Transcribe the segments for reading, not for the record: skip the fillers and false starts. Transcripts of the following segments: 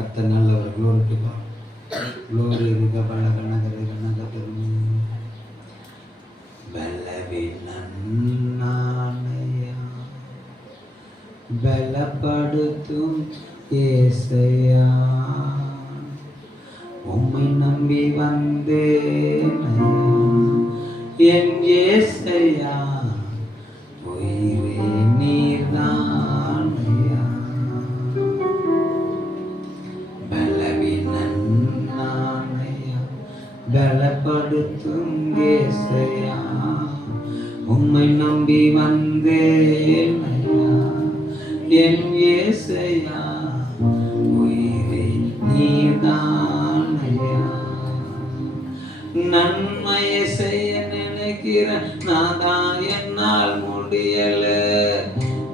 கர்த்தர் நல்லவர். Glory glory பலவினன்னையா பலப்படுத்தும் ஏசையா, உம்மை நம்பி வந்தேனையா என் ஏசையா, உயிரே நீர்தானையா. பலவினன்னையா பலப்படுத்தும் ஏசையா, உம்மை நம்பி வந்தேனையா என் ஏசையா, உயிரே நீர்தானையா. நன்மையை செய்ய நினைக்கிற நாதா என்னால் முடியல,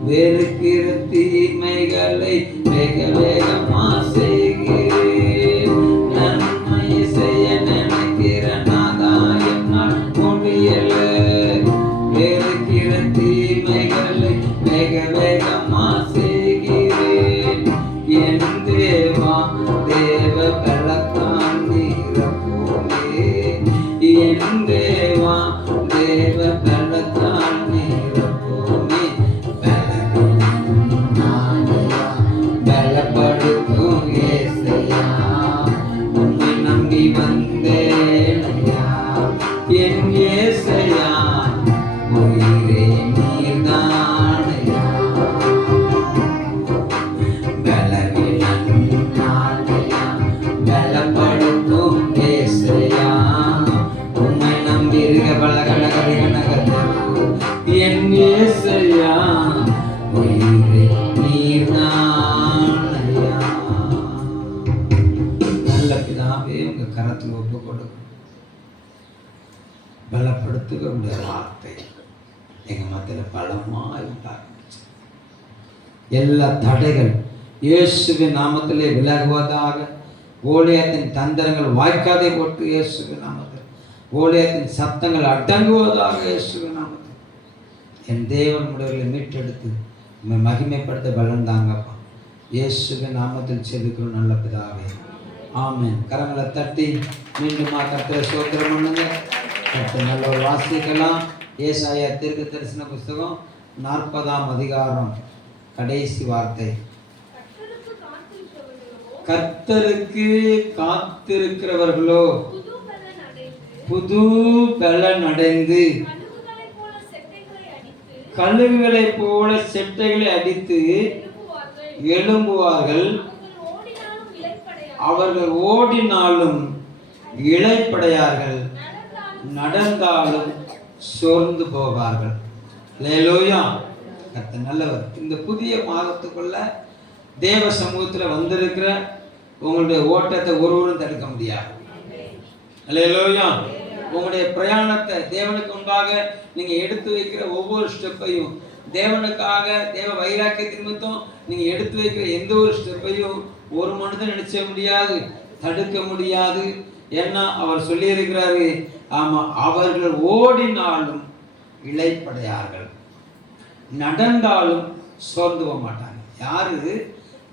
வெறுக்கிற தீமைகளை வேக வேகமா செய்கிறேன். நன்மையை செய்ய நினைக்கிற நாதா என்னால் முடியல, வெறுக்கிற தீமைகளை வேக வேகமா செய்கிறேன். என் தேவா தேவ பலத்தான் நிரப்புமே, என் தேவா தேவ பலத்தான் நிரப்புமே. பலவினன்னையா பலப்படுத்தும் ஏசையா, உம்மை நம்பி வந்தேனையா என் ஏசையா, உயிரே நீர்தானையா. பலவினன்னையா பலப்படுத்தும் ஏசையா, உம்மை நம்பி இருக்க என் ஏசையா, உயிரே நீர்தானையா. நல்ல பிதாவே, உங்க கரத்தில் ஒப்பு கொடுக்கும் பலப்படுத்துகிற வார்த்தை எங்க மத்தியில் பலமாய் உண்டாச்சு. எல்லா தடைகள் இயேசுவின் நாமத்திலே விலகுவதாக. கோலியாத்தின் தந்திரங்கள் வாய்க்காதே போட்டு இயேசுவின் நாமத்தில், கோலியாத்தின் சத்தங்கள் அடங்குவதாக இயேசுவின் நாமத்தில். என் தேவன் உடையவர்களை மீட்டெடுத்து உண்மை மகிமைப்படுத்த பலன் தாங்கப்பா. இயேசுவின் நாமத்தில் செபிக்கிறோம் நல்ல பிதாவே, ஆமென். கரங்களை தட்டி மீண்டுமா கர்த்தரை ஸ்தோத்திரம் பண்ணுங்க. கர்த்தர் நல்ல ஒரு வாசிக்கலாம். ஏசாயா தீர்க்க தரிசன புஸ்தகம் 40ஆம் அதிகாரம் கடைசி வார்த்தை. கர்த்தருக்கு காத்திருக்கிறவர்களோ புது பலன் அடைந்து கழுகுகளைப் போல செட்டைகளை அடித்து எழும்புவார்கள். அவர்கள் ஓடினாலும் இளைப்படையார்கள், நடந்தாலும் சோர்ந்து போவார்கள். அல்லேலூயா. கர்த்தர் நல்லவர். இந்த புதிய மாதத்துக்குள்ள தேவ சமூகத்தில் வந்திருக்கிற உங்களுடைய ஓட்டத்தை ஒருவரும் தடுக்க முடியாது. அல்லேலூயா. உங்களுடைய பிரயாணத்தை தேவனுக்கு முன்பாக நீங்க எடுத்து வைக்கிற ஒவ்வொரு ஸ்டெப்பையும், தேவனுக்காக தேவ வைராக்கியத்தின் நிமித்தம் நீங்க எடுத்து வைக்கிற எந்த ஒரு ஸ்டெப்பையும் ஒரு மனிதன் நினைச்ச முடியாது, தடுக்க முடியாது. ஏன்னா அவர் சொல்லி இருக்கிறாரு, ஆமா, அவர்கள் ஓடினாலும் இளைப்படையார்கள், நடந்தாலும் சோர்ந்து போக மாட்டாங்க. யாரு?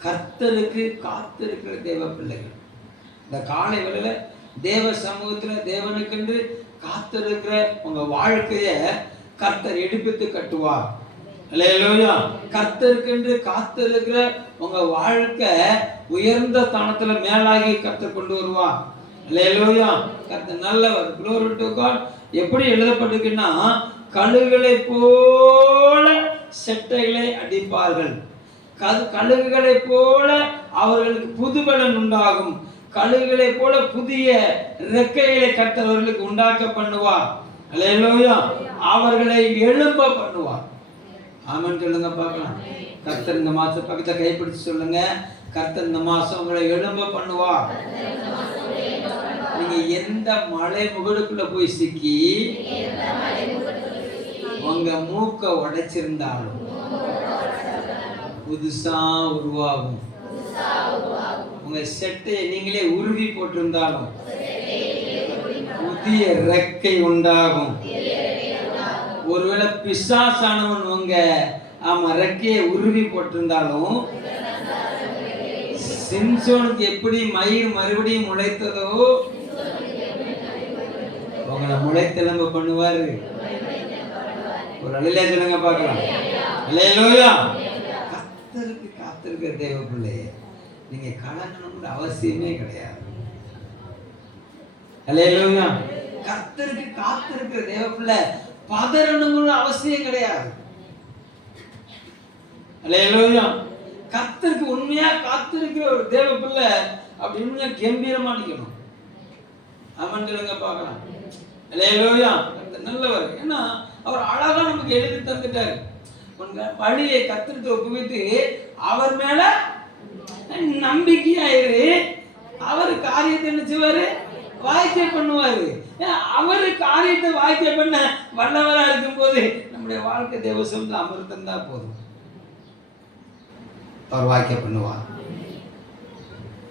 கர்த்தருக்கு காத்திருக்கிற தேவ பிள்ளைகள். இந்த காலை வேளையில தேவ சமூகத்துல தேவனுக்கென்று காத்திருக்கிற உங்க வாழ்க்கைய கர்த்தர் எடுப்பித்து கட்டுவார். அல்லேலூயா. கர்த்தருக்கென்று காத்திருக்கிற உங்க வாழ்க்கை உயர்ந்த ஸ்தானத்துல மேலாகி கர்த்தர் கொண்டு வருவார். அல்லேலூயா. கர்த்தர் நல்லவர். glory to God. எப்படி எழுதப்பட்டிருக்குன்னா, கழுகுகளை போல செட்டைகளை அடிப்பார்கள், கழுகுகளை போல அவர்களுக்கு புதுபலன் உண்டாகும், கழுகுகளை போல புதிய ரெக்கைகளை கர்த்தர் அவர்களுக்கு உண்டாக்க பண்ணுவார். அல்லேலூயா. அவர்களை எழும்ப பண்ணுவார். ஆமென் சொல்லுங்க பார்க்கலாம். கர்த்தர் இந்த மாசம் பக்கத்தை கைப்பிடிச்சு சொல்லுங்க, கர்த்தர் இந்த மாசம் உங்களை எழும்ப பண்ணுவார். நீங்க எந்த மலை முகடுக்குள்ள போய் சிக்கி உங்க மூக்க உடைச்சிருந்தாலும் புதுசா உருவாகும். உங்க செட்டை நீங்களே உருவி போட்டிருந்தாலும் புதிய ரெக்கை உண்டாகும். ஒருவேளை பிசாசானவன் உங்க ரெக்கையை உருவி போட்டிருந்தாலும் சிம்சோனுக்கு எப்படி மயிர் மறுபடியும் முளைத்ததோ உங்களை முளைத்தெலும்ப பண்ணுவாரு. ஒரு அல்லேலூயா சொல்லுங்க பார்க்கலாம். அல்லேலூயா. கர்த்தருக்கு காத்திருக்கிற தேவ பிள்ளையே, நீங்க கலங்கணும்னு அவசியமே கிடையாது. அல்லேலூயா. கர்த்தருக்கு காத்திருக்கிற தேவ பிள்ளை பதறணும்னு அவசியம் கிடையாது. அல்லேலூயா. கர்த்தருக்கு உண்மையா காத்திருக்கிற ஒரு தேவ பிள்ளை அப்படி உண்மையா கம்பீரமா நிக்கணும். ஆமென் சொல்லுங்க பார்க்கலாம். அல்லேலூயா. கர்த்தர் நல்லவர். ஏன்னா அவர் அழகா நமக்கு எழுதி தந்துட்டாரு. உங்க வழியை கர்த்தருக்கு ஒப்புவித்து அவர் மேல நம்பிக்கையாயிரு, அவர் காரியத்தை என்ன செய்வாரு? வாய்க்கை பண்ணுவாரு. அவரு காரியத்தை வாய்க்கை பண்ண வல்லவரா இருக்கும் போது நம்முடைய வாழ்க்கை தேவசம் அமிர்தம் தான் போதும். அவர் வாக்கிய பண்ணுவார்.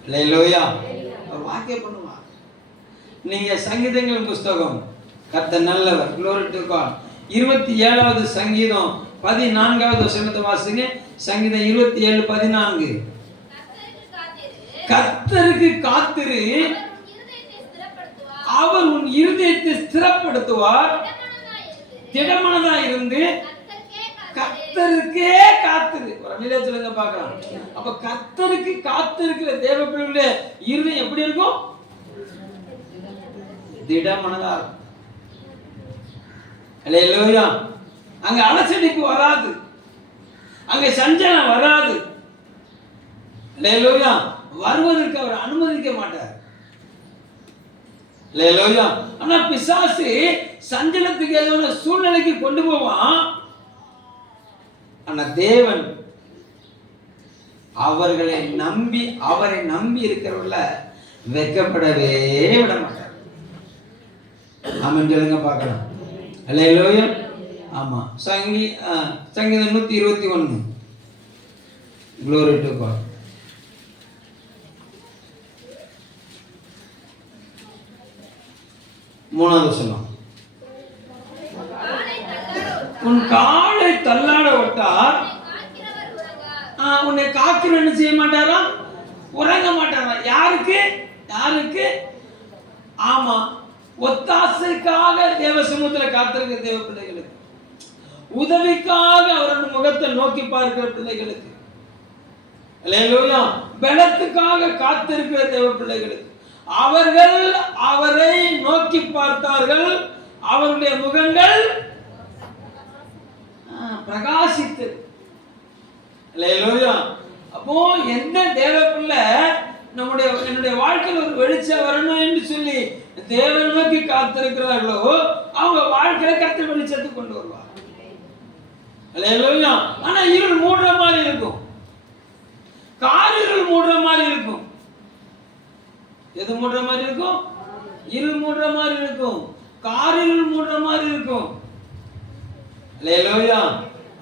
அல்லேலூயா. அவர் வாக்கிய பண்ணுவார். நீங்க சங்கீதங்களின் புஸ்தகம் கர்த்தர் நல்லவர், glory to God, 27வது சங்கீதம் 14வது வசனத்தை வாசிங்க. சங்கீதம் 27:14. கர்த்தருக்கு காத்திரு, அவர் உன் இருதயத்தை ஸ்திரப்படுத்துவார். திடமனதா இருந்து கர்த்தருக்கே காத்திரு. ஒரு நிலை சொல்லுங்க பார்க்கலாம். அப்ப கர்த்தருக்கு காத்திருக்கிற தேவ பிள்ளைகளுடைய இருதயம் எப்படி இருக்கும்? திடமனதா இருக்கும். அல்லேலூயா. அங்க அலசடிப்பு வராது, அங்க சஞ்சலம் வராது. அல்லேலூயா. வருவதற்கு அவர் அனுமதிக்க மாட்டார். அல்லேலூயா. ஆனா பிசாசு சஞ்சலத்துக்கு ஏதோ சூழ்நிலைக்கு கொண்டு போவான். ஆனா தேவன் அவர்களை நம்பி, அவரை நம்பி இருக்கிறவர்கள வெட்கப்படவே விட மாட்டார். ஆமென் சொல்லுங்க பார்க்கலாம். அல்லேலூயா. ஆமா. சங்கீதம் 121. glory to God. மூணாவது வசனம். உன் காலை தள்ளாட விட்டார், உன்னை காக்கிற என்ன செய்ய மாட்டாரா? உறங்க மாட்டாரா? யாருக்கு? யாருக்கு? ஆமா, ஒத்தாசைக்காக தேவ சமூகத்தில் காத்திருக்கிற தேவ பிள்ளைகளுக்கு, உதவிக்காக அவரது முகத்தை நோக்கி பார்க்கிற பிள்ளைகளுக்கு, அல்லேலூயா, பலத்துக்காக காத்திருக்கிற தேவ பிள்ளைகளுக்கு, அவர்கள் அவரை நோக்கி பார்த்தார்கள், அவருடைய முகங்கள் பிரகாசித்து. அல்லேலூயா. அப்போ எந்த தேவ பிள்ளை என்னுடைய வாழ்க்கையில் ஒரு வெளிச்சம் வரணும் என்று சொல்லி தேவனை நோக்கி காத்திருக்கிறார்களோ அவங்க வாழ்க்கையில கர்த்தர் வெளிச்சத்தை கொண்டு வருவார். அல்லேலூயா. ஆனா இருள் மூடுற மாதிரி இருக்கும், காரிருள் மூடுற மாதிரி இருக்கும். எது மூடுற மாதிரி இருக்கும்? இருள் மூடுற மாதிரி இருக்கும், காரிருள் மூடுற மாதிரி இருக்கும். அல்லேலூயா.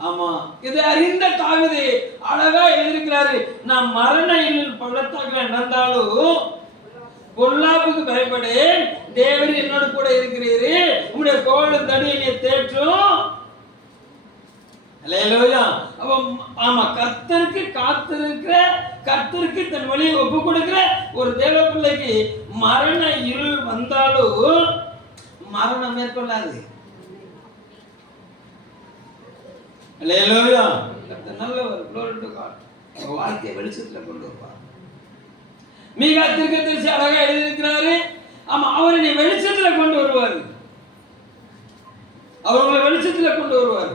ஆமா, இது அறிந்த தாவீது அழகா எழுதியிருக்கிறாரு. நான் மரண இருள் பள்ளத்தாக்குல நடந்தாலும் பொல்லாப்புக்கு பயப்படேன், தேவன் என்னோட கூட இருக்கிறீரு, உங்களுடைய கோலும் தடி என்னை தேற்றும். அல்லேலூயா. அப்ப ஆமா, கர்த்தருக்கு காத்திருக்கிற, கர்த்தருக்கு தன் வழியை ஒப்பு கொடுக்கிற ஒரு தேவ பிள்ளைக்கு மரண இருள் வந்தாலும் மரணம் மேற்கொள்ளாது. அல்லேலூயா. கர்த்தர் நல்லவர், glory to God. வாழ்க்கையை வெளிச்சத்துல கொண்டு வருவார். மீகா தீர்க்கதரிசி அழகா எழுதியிருக்கிறாரு. ஆமா, அவரை நீ வெளிச்சத்துல கொண்டு வருவார், அவர்களை வெளிச்சத்துல கொண்டு வருவார்.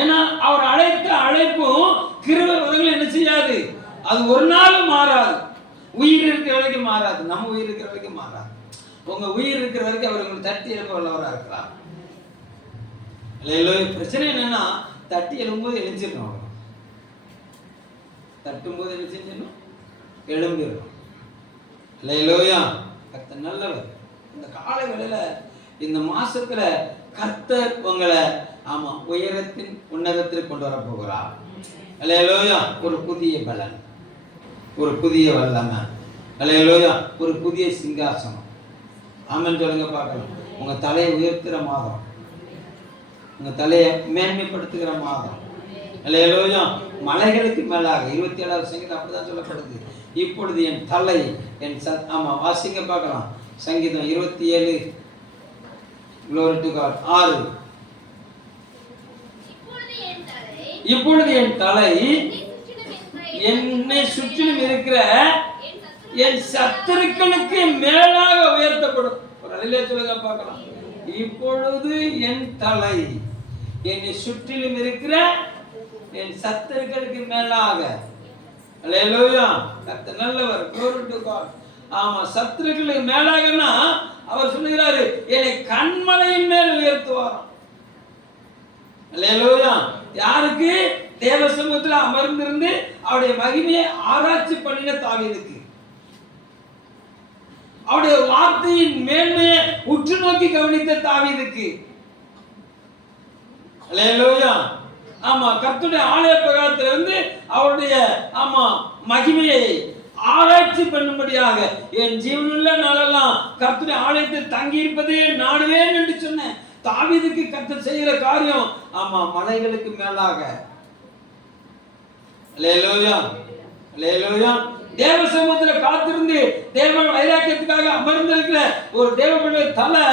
ஏன்னா அவர் அழைத்த அழைப்பும் கிருபை வரங்கள் என்ன செய்யாது, அது ஒரு நாளும் மாறாது. உயிர் இருக்கிற வரைக்கும் மாறாது, நம்ம உயிர் இருக்கிற வரைக்கும் மாறாது. உங்க உயிர் இருக்கிற வரைக்கும் அவர் உங்களுக்கு தட்டி எழுப்ப வல்லவராக இருக்கிறார். பிரச்சனை என்னன்னா தட்டி எழும்போது எழுஞ்சிடணும், தட்டும் போது என்ன செஞ்சிடணும், எழும்பிடணும். அல்லேலூயா. கர்த்தர் நல்லவர். இந்த காலை வேளையில இந்த மாசத்துல கர்த்தர் உங்களை ஆமா உயரத்தின் உன்னதத்தில் கொண்டு வர போகிறார். அல்லேலூயா. ஒரு புதிய பலன், ஒரு புதிய வல்லமை, அல்லேலூயா, ஒரு புதிய சிங்காசனம். ஆமென் சொல்லுங்க பார்க்கலாம். உங்க தலையை உயர்த்துகிற மாதம், உங்க தலையை மேன்மைப்படுத்துகிற மாதம், அல்லேலூயா. மலைகளுக்கு மேலாக 27வது சங்கீதம் அப்படிதான் சொல்லப்படுது. இப்பொழுது என் தலை என் ஆமா வாசிங்க பார்க்கலாம். சங்கீதம் 27 glory to God 6. இப்பொழுது என் தலை என்னை சுற்றிலும் இருக்கிற என் சத்துருக்களுக்கு மேலாக உயர்த்தப்படும். ஒரு அலையிலே சொல்லுங்க பார்க்கலாம். இப்பொழுது என் தலை என்னை சுற்றிலும் இருக்கிற என் சத்துருக்களுக்கு மேலாக. அல்லேலூயா. கர்த்தர் நல்லவர். glory to God. ஆமா, சத்துருக்களுக்கு மேலாகனா அவர் சொல்லுகிறாரு என்னை கண்மலையின் மேல் உயர்த்துவாராம். அல்லேலூயா. யாருக்கு? தேவ சமூகத்தில் அமர்ந்திருந்து அவருடைய மகிமையை ஆராய்ச்சி பண்ணின தாவீதுக்கு, அவருடைய வார்த்தையின் மேன்மையை உற்று நோக்கி கவனித்த தாவீதுக்கு. அல்லேலூயா. ஆமா, கர்த்தருடைய ஆலய பிரகாரத்திலிருந்து அவருடைய ஆமா மகிமையை ஆராய்ச்சி பண்ணும்படியாக என் ஜீவனுள்ள நாளெல்லாம் கர்த்தருடைய ஆலயத்தில் தங்கி இருப்பதே நாடுவேன் என்று சொன்ன தாவீதுக்கு கர்த்தர் செய்கிற காரியம் ஆமா மலைகளுக்கு மேலாக. அல்லேலூயா. அல்லேலூயா. தேவ சமூகத்தில் காத்திருந்து தேவன் வைராக்கியத்துக்காக அமர்ந்திருக்கிற ஒரு தேவனுடைய தலை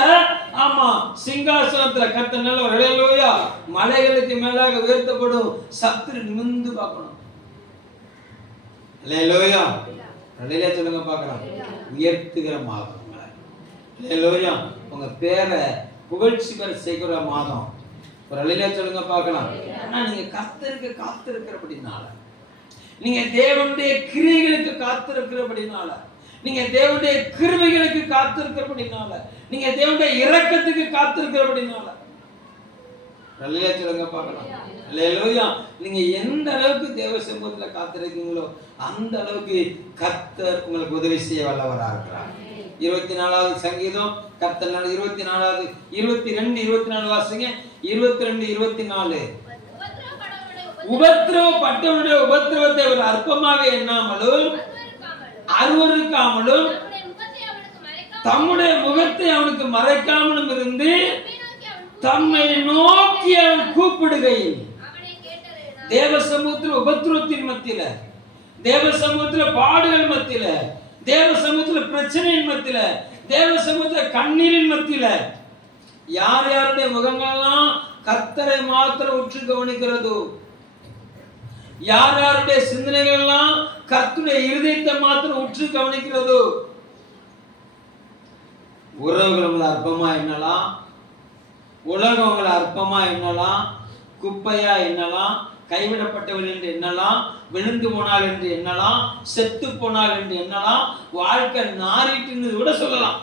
ஆமா சிங்காசனத்துல கர்த்தர் நல்ல ஒரு அல்லேலூயா மலைகளுக்கு மேலாக உயர்த்தப்படும். சத்துரு நிமிர்ந்து பார்க்கணும். அல்லேலூயா. அல்லேலூயா சொல்லுங்க பார்க்கலாம். உயர்த்துகிற மாதம். அல்லேலூயா. உங்க பேரை புகழ்ச்சி பெற செய்கிற மாதம். ஒரு அல்லேலூயா சொல்லுங்க பார்க்கலாம். ஆனா நீங்க கர்த்தருக்கு காத்திருக்கிறபடினால, நீங்க தேவனுடைய கிரியைகளுக்கு காத்திருக்கிறபடினால, நீங்க தேவனுடைய கிருபைகளுக்கு காத்திருக்கிறபடினால, நீங்க தேவனுடைய இரக்கத்துக்கு காத்திருக்கிறபடினால. அல்லேலூயா சொல்லுங்க பார்க்கலாம். அல்லேலூயா. நீங்க எந்த அளவுக்கு தேவ சமூகத்துல காத்திருக்கீங்களோ அந்த அளவுக்கு கர்த்தர் உங்களுக்கு உதவி செய்ய வல்லவராக இருக்கிறார். 24வது சங்கீதம் கர்த்தர் 24வது 22 24 வாசிங்க. 22 24. உபத்திரவப்பட்டவனுடைய உபத்திரவத்தை அவர் அற்பமாக எண்ணாமலும் அருவருக்காமலும் தம்முடைய முகத்தை அவனுக்கு மறைக்காமலும் இருந்து தம்மை நோக்கி அவன் கூப்பிடுகையில் தேவ சமூகத்தில் உபத்திரவத்தின் மத்தியில, தேவ சமூகத்தில் பாடுகள் மத்தியில, தேவ சமூகத்தில் பிரச்சனையின் மத்தியில, தேவ சமூகத்தில் கண்ணீரின் மத்தியில யார் யாருடைய முகங்கள்லாம் கர்த்தரை மாத்திரம் உற்று கவனிக்கிறதோ, யார் யாருடைய சிந்தனைகள் எல்லாம் கர்த்தருடைய இருதயத்தை மாத்திரம் உற்று கவனிக்கிறதோ, உறவுகள் உங்களை அற்பமா எண்ணலாம், உலகம் உங்களை அற்பமா எண்ணலாம், குப்பையா எண்ணலாம், கைவிடப்பட்டவள் என்று எண்ணலாம், விழுந்து போனால் என்று எண்ணலாம், செத்து போனால் என்று எண்ணலாம், வாழ்க்கை நாரிட்டு கூட சொல்லலாம்.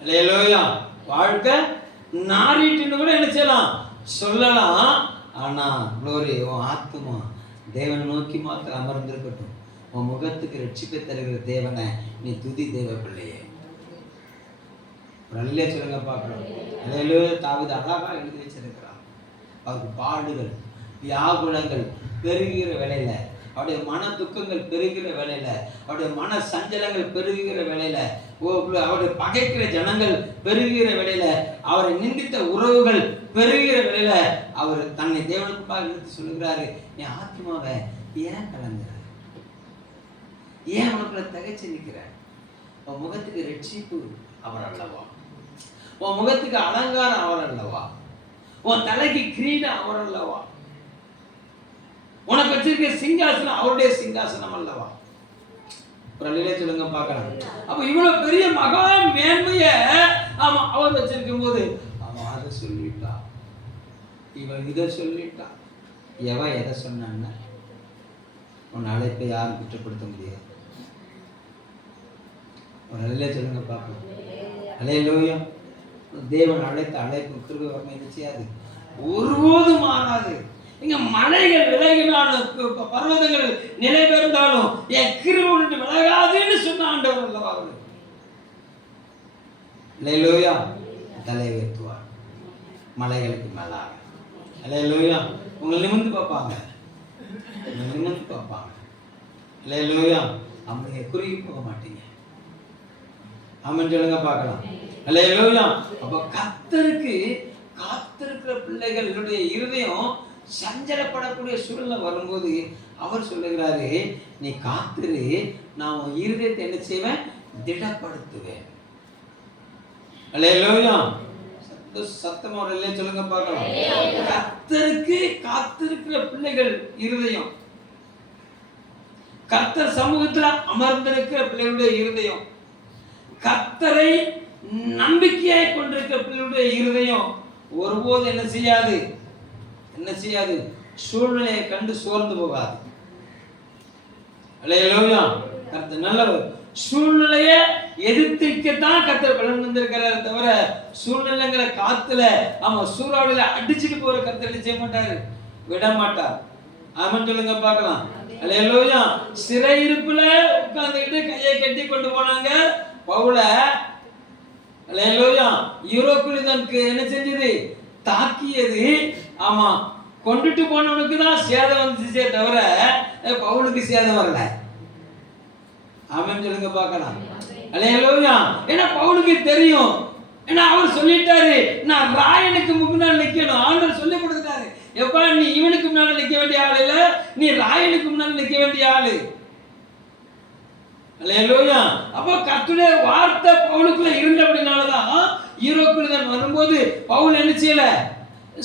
அல்லேலூயா. வாழ்க்கை நாரிட்டு கூட என்ன செய்யலாம் சொல்லலாம். ஆனா குளோரி உன் ஆத்துமா தேவனை நோக்கி மாத்திரம் அமர்ந்திருக்கட்டும். உன் முகத்துக்கு ரட்சிப்பை தருகிற தேவனை நீ துதி தேவ பிள்ளையே. நல்ல சொல்லுங்க பார்க்கலாம். அல்லேலூயா. தாவீது அழகா எழுதி வச்சிருக்கிறான். அவருக்கு பாடுகள் வியாகுலங்கள் பெருகிற வேளையில, அவருடைய மன துக்கங்கள் பெருகிற வேளையில, அவருடைய மன சஞ்சலங்கள் பெருகிற வேளையில, அவருடைய பகைக்கிற ஜனங்கள் பெருகிற வேளையில, அவரை நிந்தித்த உறவுகள் பெருகிற வேளையில அவர் தன்னை தேவனுக்குள்ளாக நிறுத்தி சொல்லுகிறாரு, என் ஆத்மாவை ஏன் கலங்குற, ஏன் உனக்குள்ள தகைச்சு நிற்கிற, உன் முகத்துக்கு ரட்சிப்பு அவர் அல்லவா, உன் முகத்துக்கு அலங்காரம் அவர் அல்லவா, உன் தலைக்கு கிரீடம் அவர் அல்லவா, உனக்கு வச்சிருக்க சிங்காசனம் அவருடைய சிங்காசனம் அல்லவா. ஒரு அல்லேலூயா சொல்லுங்க பார்க்கலாம். அப்ப இவ்வளவு பெரிய மகா மேன்மைய அவர் வச்சிருக்கும் போது அவன் அதை சொல்லிட்டா, இவன் இதை சொல்லிட்டா, எவன் எதை சொன்னான்னு உன் அழைப்பை யாரும் குற்றப்படுத்த முடியாது. ஒரு அல்லேலூயா சொல்லுங்க பார்க்கலாம். அல்லேலூயா. தேவன் அழைத்த அழைப்பு கிருபை வர்ணனை நிச்சயாது, ஒருபோதும் மாறாது. இங்க மலைகள் விலகினாலும் பர்வதங்கள் நிலை பெயர்ந்தாலும் என் கிருபை விலகாதுன்னு சொன்ன ஆண்டவர் அல்லவா. அல்லேலூயா. தலை உயர்த்துவார் மலைகளுக்கு மேலாக. அல்லேலூயா. உங்களை நிமிர்ந்து பார்ப்பாங்க, நிமிர்ந்து பார்ப்பாங்க. அல்லேலூயா. அவங்க குறுகி போக மாட்டீங்க. ஆமென் சொல்லுங்க பார்க்கலாம். அல்லேலூயா. அப்ப கர்த்தருக்கு காத்திருக்கிற பிள்ளைகளுடைய இருதயம் சஞ்சலப்படக்கூடிய சூழ்நிலை வரும்போது அவர் சொல்லுகிறாரு, நீ காத்திரு, நான் உன் இருதயத்தை என்ன செய்வேன், திடப்படுத்துவேன். அல்லேலூயா. சத்தமா சொல்லுங்க பார்க்கலாம். கர்த்தருக்கு காத்திருக்கிற பிள்ளைகள் இருதயம், கர்த்தர் சமூகத்தில் அமர்ந்திருக்கிற பிள்ளைகளுடைய இருதயம், கர்த்தரை நம்பிக்கையாய் கொண்டிருக்கிற பிள்ளைகளுடைய இருதயம் ஒருபோது என்ன செய்யாது, சூழ்நிலையை கண்டு சோர்ந்து போகாது. அல்லேலூயா. கர்த்தர் நல்லவர். சூழ்நிலையை எதிர்த்திருக்கத்தான் கர்த்தர் பலன் வந்திருக்கிறாரு தவிர சூழ்நிலைங்கிற காத்துல சூறாவளியில அடிச்சுட்டு போற கர்த்தர் செய்ய மாட்டாரு, விட மாட்டார். ஆமென் சொல்லுங்க பார்க்கலாம். அல்லேலூயா. சிறையிருப்புல உட்கார்ந்துட்டு கையை கட்டி கொண்டு போனாங்க பவுல. அல்லேலூயா. யூரோப்பியனுக்கு என்ன செஞ்சது, தாக்கியது. ஆமா, கொண்டுட்டு போனவனுக்கு தான் சேதம் வந்துச்சே தவிர பவுலுக்கு சேதம் வரல. ஆமென் சொல்லுங்க பார்க்கலாம். அல்லேலூயா. ஏன்னா பவுலுக்கு தெரியும், ஏன்னா அவர் சொல்லிட்டாரு, நான் ராயனுக்கு முன்னாடி நிக்கணும். ஆண்டவர் சொல்லி கொடுத்துட்டாரு, எப்பா நீ இவனுக்கு முன்னாடி நிக்க வேண்டிய ஆள் இல்ல, நீ ராயனுக்கு முன்னாடி நிக்க வேண்டிய ஆளு. அல்லேலூயா. அப்போ கர்த்தருடைய வார்த்தை பவுலுக்குள்ள இருந்தபடினாலதான் யூரோப்பியன் வரும்போது பவுல் என்ன செய்யல,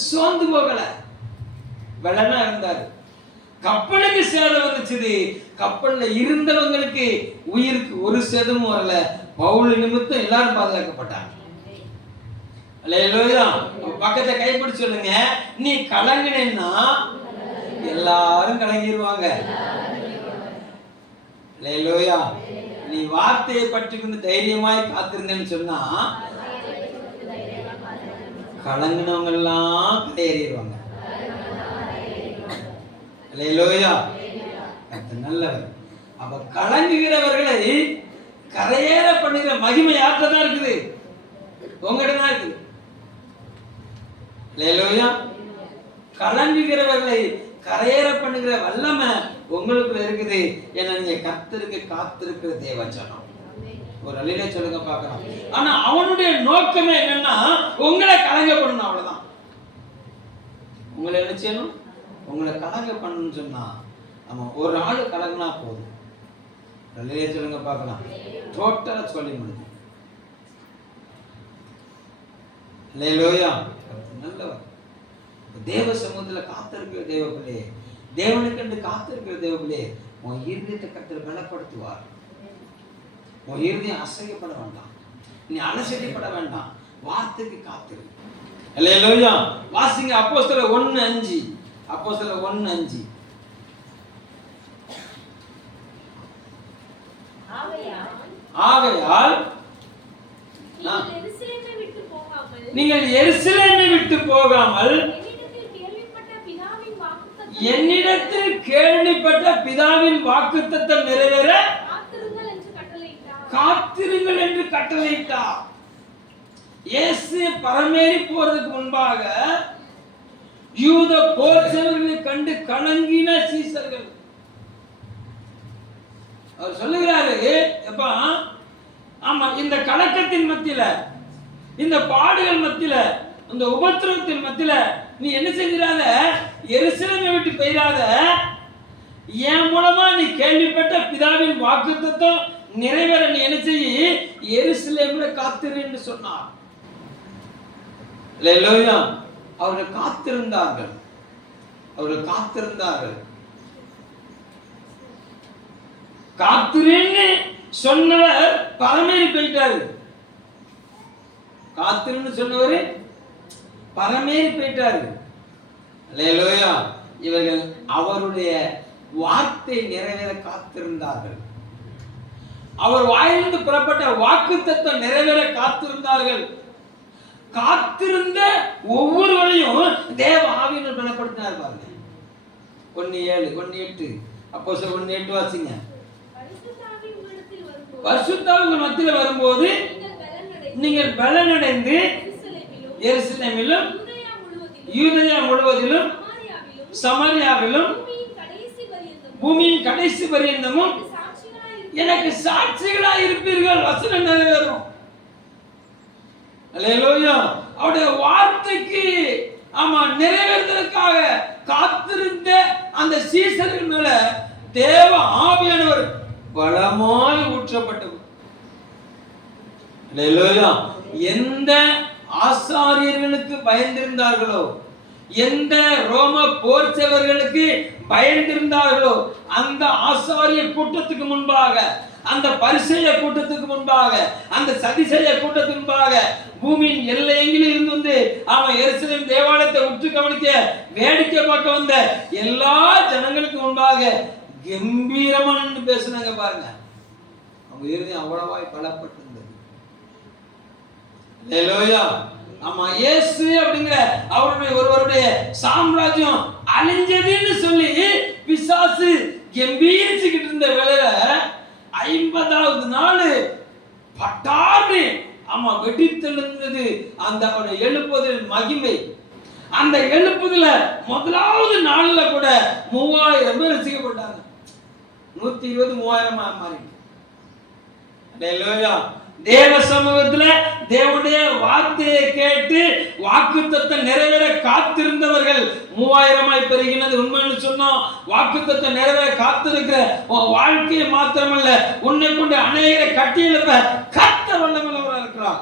சோர்ந்து போகல, வெள்ளனா இருந்தாரு. கப்பலுக்கு சேதம் வந்துச்சு, கப்பல்ல இருந்தவங்களுக்கு உயிருக்கு ஒரு சேதமும் வரல. பவுல் நிமித்தம் எல்லாரும் பாதுகாக்கப்பட்டாங்க. அல்லேலூயா. பக்கத்தை கைப்பிடிச்சு சொல்லுங்க, நீ கலங்கினேன்னா எல்லாரும் கலங்கிடுவாங்க. அல்லேலூயா. நீ வார்த்தையை பற்றி கொண்டு தைரியமாய் காத்திருந்தேன்னு சொன்னா கலங்கினவங்க எல்லாம் கரையேறிடுவாங்க. அல்லேலூயா. கர்த்தர் நல்லவர். அப்ப கலங்குகிறவர்களை கரையேற பண்ணுகிற மகிமை யார்கிட்ட தான் இருக்குது, உங்ககிட்ட தான் இருக்குது. அல்லேலூயா. கலங்குகிறவர்களை கரையேற பண்ணுகிற வல்லமை உங்களுக்குள்ள இருக்குது. ஏன்னா நீங்க கர்த்தருக்கு காத்திருக்கிற தேவச்சனம். ஒரு அழிலே சொல்லுங்க பார்க்கலாம். ஆனா அவனுடைய நோக்கமே என்னன்னா உங்களை கலங்க பண்ணணும், அவ்வளவுதான். உங்களை என்ன செய்யணும், உங்களை கலங்க பண்ணணும்னு சொன்னா ஆமா ஒரு ஆளு கலங்கினா போதும். அழிலே சொல்லுங்க பார்க்கலாம். டோட்டலா சொல்லி முடியும். அல்லேலூயா. நல்லவர். தேவ சமூகத்துல காத்திருக்கிற தேவ பிள்ளையே, தேவனுக்கு காத்திருக்கிற தேவ பிள்ளையே, உன் இருதயத்தை கர்த்தர் பலப்படுத்துவார். உன் இருதயம் அசைக்கப்பட வேண்டாம், நீ அலசடிப்பட வேண்டாம், வார்த்தைக்கு காத்திரு. அல்லேலூயா. வாசிங்க அப்போஸ்தலர் 1:5. அப்போஸ்தலர் 1:5. ஆகையால் நீங்கள் எருசலேமை விட்டு போகாமல் என்னிடத்தில் கேள்விப்பட்ட பிதாவின் வாக்குத்தத்தம் நிறைவேற காத்திருங்கள் என்று கட்டளையிட்டார். இயேசு பரமேறி போறதுக்கு முன்பாக யூத போர்ச்சவர்களை கண்டு கலங்கின சீசர்கள். அவர் சொல்லுகிறாரு, எப்பா ஆமா இந்த கலக்கத்தின் மத்தியில, இந்த பாடுகள் மத்தியில, இந்த உபத்திரவத்தின் மத்தியில நீ என்ன செஞ்சிடாத, எருசலேமை விட்டு போயிடாத. என் மூலமா நீ கேள்விப்பட்ட பிதாவின் வாக்குத்தத்தம் நிறைவேற நீ என்ன செய்ய, எருசலேமில காத்திரு என்று சொன்னார். அல்லேலூயா. அவர்கள் காத்திருந்தார்கள், அவர்கள் காத்திருந்தார்கள். காத்திருன்னு சொன்னவர் பரமேறி போயிட்டாரு. காத்திருன்னு சொன்னவரு பரமேறி போயிட்டாரு. அல்லேலூயா. இவர்கள் அவருடைய வார்த்தை நிறைவேற காத்திருந்தார்கள். அவர் வாயிலிருந்து புறப்பட்ட வாக்குத்தத்தம் நிறைவேற காத்திருந்தார்கள். காத்திருந்த ஒவ்வொருவரையும் தேவ ஆவியினர் பலப்படுத்தினார். பாருங்க 1:7 1:8. அப்போஸ்தலர் 1:8 வாசிங்க. பரிசுத்த ஆவி உங்கள் மத்தியில் வரும்போது நீங்கள் பலனடைந்து எருசலேமிலும் யூதேயா முழுவதிலும் சமாரியாவிலும் பூமியின் கடைசி பரியந்தமும் எனக்கு சாட்சிகளாய் இருப்பீர்கள். வசனம் நிறைவேறும். அல்லேலூயா. அவருடைய வார்த்தைக்கு நிறைவேறுவதற்காக காத்திருந்த அந்த சீசர்கள் மேல தேவ ஆவியானவர் பலமாய் ஊற்றப்பட்டது. எந்த ஆசாரியர்களுக்கு பயந்திருந்தார்களோ, எந்த ரோம போர் சேவர்களுக்கு பயந்திருந்தார்களோ, அந்த ஆசாரிய கூட்டத்துக்கு முன்பாக, அந்த பரிசேய கூட்டத்துக்கு முன்பாக, அந்த சதிசேய கூட்டத்துக்கு முன்பாக, பூமியின் எல்லையெங்கிலும் இருந்து வந்து அவன் எருசலேம் தேவாலயத்தை உற்று கவனிக்க வேடிக்கை பார்க்க வந்த எல்லா ஜனங்களுக்கு முன்பாக கம்பீரமா நின்று பேசுனாங்க பாருங்க. அவங்க இருதயம் அவ்வளவாய் பலப்பட்டிருந்தது. ஹல்லேலூயா. இயேசு அப்படிங்கிற அவருடைய ஒருவருடைய சாம்ராஜ்யம் அழிஞ்சதுன்னு சொல்லி பிசாசு கம்பீரிச்சுக்கிட்டு இருந்த வேளையில 50வது நாள் பட்டார்னு வெடித்தெழுந்தது அந்த எழுப்புதல் மகிமை. அந்த எழுப்புதல முதலாவது நாள்ல கூட 3000 பேர் ரசிக்கப்பட்டாங்க. 120 3000 மாறி. ஹல்லேலூயா. தேவ சமூகத்துல தேவனுடைய வார்த்தையை கேட்டு வாக்குத்தத்தம் நிறைவேற காத்திருந்தவர்கள் 3000 பெருகினது. உண்மைன்னு சொன்னோம். வாக்குத்தத்தம் நிறைவேற காத்திருக்கிற வாழ்க்கையை மாத்திரமல்ல, உன்னை கொண்டு அநேகரை கட்டி எழுப்ப கர்த்தர் வல்லமையுள்ளவராக இருக்கிறார்.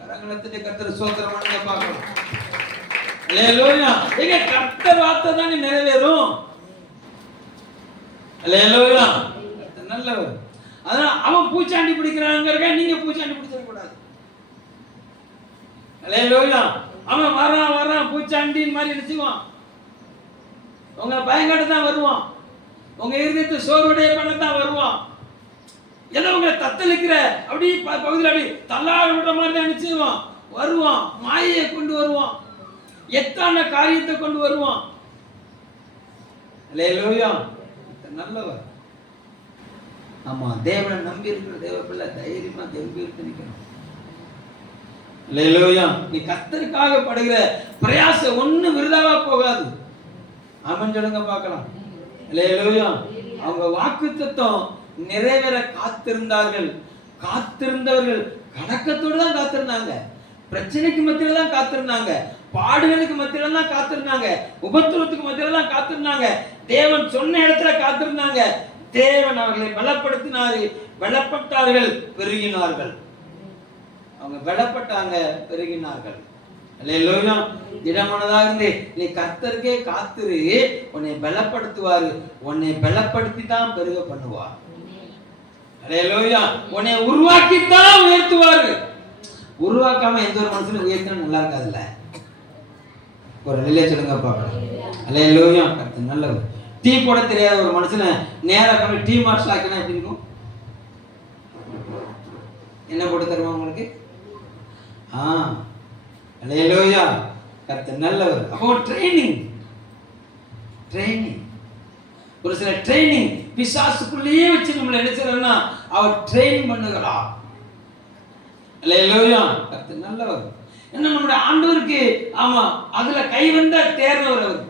கரங்களத்திலே கர்த்தர் ஸ்தோத்திரம் பண்ணுங்க பார்க்கலாம். ஹல்லேலூயா. எங்க கர்த்தர் வார்த்தை தானே நிறைவேறும். ஹல்லேலூயா. நல்லவர். அதான் அவன் பூச்சாண்டி பிடிக்கிறாங்க, நீங்க பூச்சாண்டி பிடிச்சிட கூடாது. ஹல்லேலூயா. அவன் வரான் பூச்சாண்டின் மாதிரி நினைச்சுவான். உங்க பயங்கட தான் வருவான். உங்க இருதயத்தை சோர்வடைய பண்ணத்தான் வருவான். ஏதோ உங்களை தத்தளிக்கிற அப்படி பகுதியில் அப்படி தள்ளாட விடுற மாதிரி தான் நினைச்சுவான். வருவான், மாயையை கொண்டு வருவான், எத்தான காரியத்தை கொண்டு வருவான். ஹல்லேலூயா. நல்லவர். தேவனை நம்பி இருக்கிற தேவ பிள்ளை தைரியமா கம்பீரத்து நிக்கணும். ஹல்லேலூயா. நீ கர்த்தருக்காக படுகிற பிரயாசம் ஒண்ணு விருதாவா போகாது. ஆமென் சொல்லுங்க பார்க்கலாம். ஹல்லேலூயா. அவங்க வாக்குத்தத்தம் நிறைவேற காத்திருந்தார்கள். காத்திருந்தவர்கள் கணக்கத்தோடு தான் காத்திருந்தாங்க. பிரச்சனைக்கு மத்தியில தான் காத்திருந்தாங்க. பாடுகளுக்கு மத்தியில தான் காத்திருந்தாங்க. உபத்திரவத்துக்கு மத்தியில தான் காத்திருந்தாங்க. தேவன் சொன்ன இடத்துல காத்திருந்தாங்க. தேவன் அவர்களை பலப்படுத்தினாரு. பலப்பட்டார்கள், பெருகினார்கள். அவங்க பலப்பட்டாங்க, பெருகினார்கள். ஹல்லேலூயா. திடமனதாக இருந்து நீ கர்த்தருக்கே காத்திரு, உன்னை பலப்படுத்துவாரு. உன்னை பலப்படுத்தி தான் பெருக பண்ணுவார். ஹல்லேலூயா. உன்னை உருவாக்கி தான் உயர்த்துவாரு. உருவாக்காம எந்த ஒரு மனுஷனும் உயர்த்தினா நல்லா இருக்காதுல்ல. ஒரு நிலையை சொல்லுங்க பார்க்கலாம். ஹல்லேலூயா. கர்த்தர் நல்லவர். டீ போட தெரியாத ஒரு மனுஷனை நேரா கொண்டு டீ மாஸ்டர் ஆக்கினா எப்படி இருக்கும்? என்ன போட்டு தருவாங்க உங்களுக்கு? ஹல்லேலூயா. கர்த்தர் நல்லவர். அப்போ ட்ரைனிங் ஒரு சில ட்ரைனிங் பிசாசுக்குள்ளேயே வச்சு நம்மளை என்ன செய்யறோம்னா அவர் ட்ரெயின் பண்ணுகிறார். ஹல்லேலூயா. கர்த்தர் நல்லவர். என்ன நம்முடைய ஆண்டவருக்கு அதுல கை வந்தா தேர்ந்தவர் அவர்.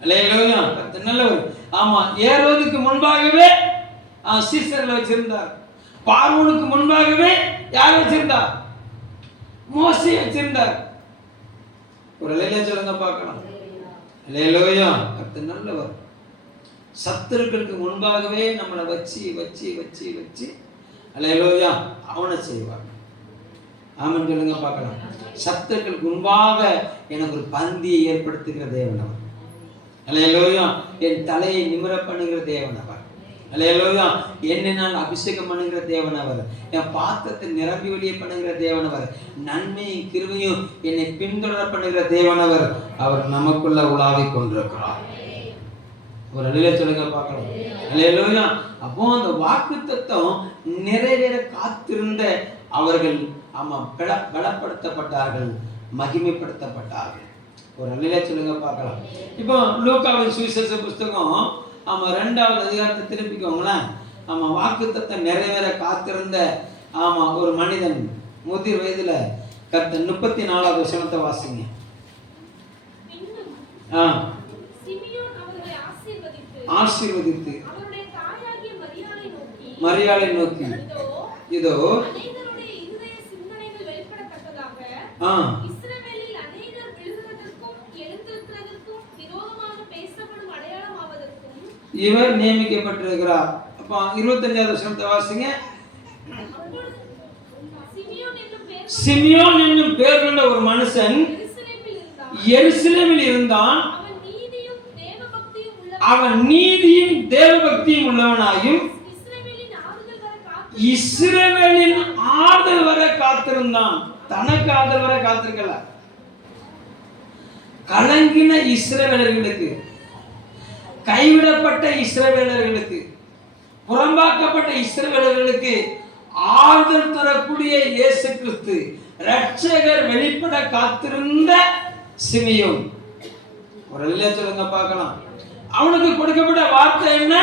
ஹல்லேலூயா. கர்த்தர் நல்லவர். ஏரோதுக்கு முன்பாகவே சீசர்களை வச்சிருந்தார். பார்வோனுக்கு முன்பாகவே யார் வச்சிருந்தார்? மோசே வச்சிருந்தார். ஒரு லைல சொல்லுங்க பார்க்கலாம். ஹல்லேலூயா. கர்த்தர் நல்லவர். சத்துருக்களுக்கு முன்பாகவே நம்மளை வச்சு வச்சு வச்சு வச்சு ஹல்லேலூயா அவனை செய்வார். ஆமென் சொல்லுங்க பார்க்கலாம். சத்துருக்களுக்கு முன்பாக எனக்கு ஒரு பந்தியை ஏற்படுத்துகிற தேவன் அவர். ஹல்லேலூயா. என் தலையை நிமிர பண்ணுகிற தேவன் அவர். ஹல்லேலூயா. என்னை நான் அபிஷேகம் பண்ணுகிற தேவன் அவர். என் பாத்திரத்தை நிரம்பி வெளியே பண்ணுகிற தேவன் அவர். நன்மையும் கிருபையும் என்னை பின்தொடர பண்ணுகிற தேவன் அவர். அவர் நமக்குள்ள உலாவிக் கொண்டிருக்கிறார். ஒரு நிலையை சொல்லுங்க பார்க்கலாம். ஹல்லேலூயா. அப்போ அந்த வாக்குத்தத்தம் நிறைவேற காத்திருந்த அவர்கள் பலப்படுத்தப்பட்டார்கள், மகிமைப்படுத்தப்பட்டார்கள். ஒரு நிலையை சொல்லுங்க பார்க்கலாம். இப்போ லூக்காவின் சுவிசேஷ புஸ்தகம் 2வது அதிகாரத்தை திருப்பிக்கோங்களேன். வாக்குத்தத்தம் நிறைவேற காத்திருந்த ஒரு மனிதன் முதிர் வயதுல கர்த்தர் 34வது வசனத்தை வாசிங்க. ஆசீர்வதித்து மரியாதை நோக்கி இதோ இஸ்ரவேலில் அநேகர் விழுகிறதற்கும் எழுந்திருக்கிறதற்கும் விரோதமாக பேசப்படும் அடையாளமாவதற்கும் இவர் நியமிக்கப்பட்டிருக்கிறார். அப்ப 25வது வசனத்தை வாசிங்க. சிமியோன் என்னும் பேர் கொண்ட ஒரு மனுஷன் எருசலேமில் இருந்தான். அவன் நீதியும் தேவபக்தியும் உள்ளவனாயும் இஸ்ரவேலின் ஆறுதல் வரை காத்திருந்தான். தனக்கு ஆறுதல் வரை காத்திருக்கல. கலங்கின இஸ்ரவேலர்களுக்கு, கைவிடப்பட்ட இஸ்ரவேலர்களுக்கு, புறம்பாக்கப்பட்ட இஸ்ரவேலர்களுக்கு ஆறுதல் தரக்கூடிய இயேசு கிறிஸ்து இரட்சகர் வெளிப்பட காத்திருந்த சிமியோன். ஒரு இல்லையா சொல்லுங்க பார்க்கலாம். அவனுக்கு கொடுக்கப்பட்ட வார்த்தை என்ன?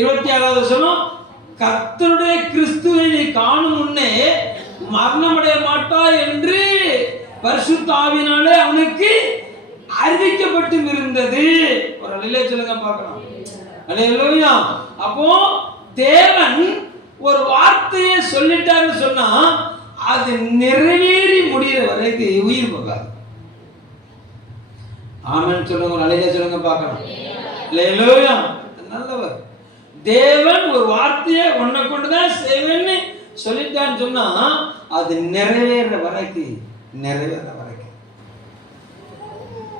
26வது வசனம், கர்த்தருடைய கிறிஸ்துவை நீ காணும் முன்னே மரணமடைய மாட்டாய் என்று பரிசுத்த ஆவியினாலே அவனுக்கு அறிவிக்கப்பட்டு இருந்தது. ஒரு அல்லேலூயா சொல்லுங்க பார்க்கலாம். அல்லேலூயா. அப்போ தேவன் ஒரு வார்த்தையை சொல்லிட்டாருன்னு சொன்னா அது நிறைவேறி முடிகிற வரைக்கும் உயிர் போகாது. ஆமென் சொல்லுங்க. அல்லேலூயா சொல்லுங்க பார்க்கலாம். அல்லேலூயா. நல்லவர் தேவன் ஒரு வார்த்தையை உன்னை கொண்டுதான் செய்வேன்னு சொல்லிட்டான்னு சொன்னா அது நிறைவேற வரைக்கும்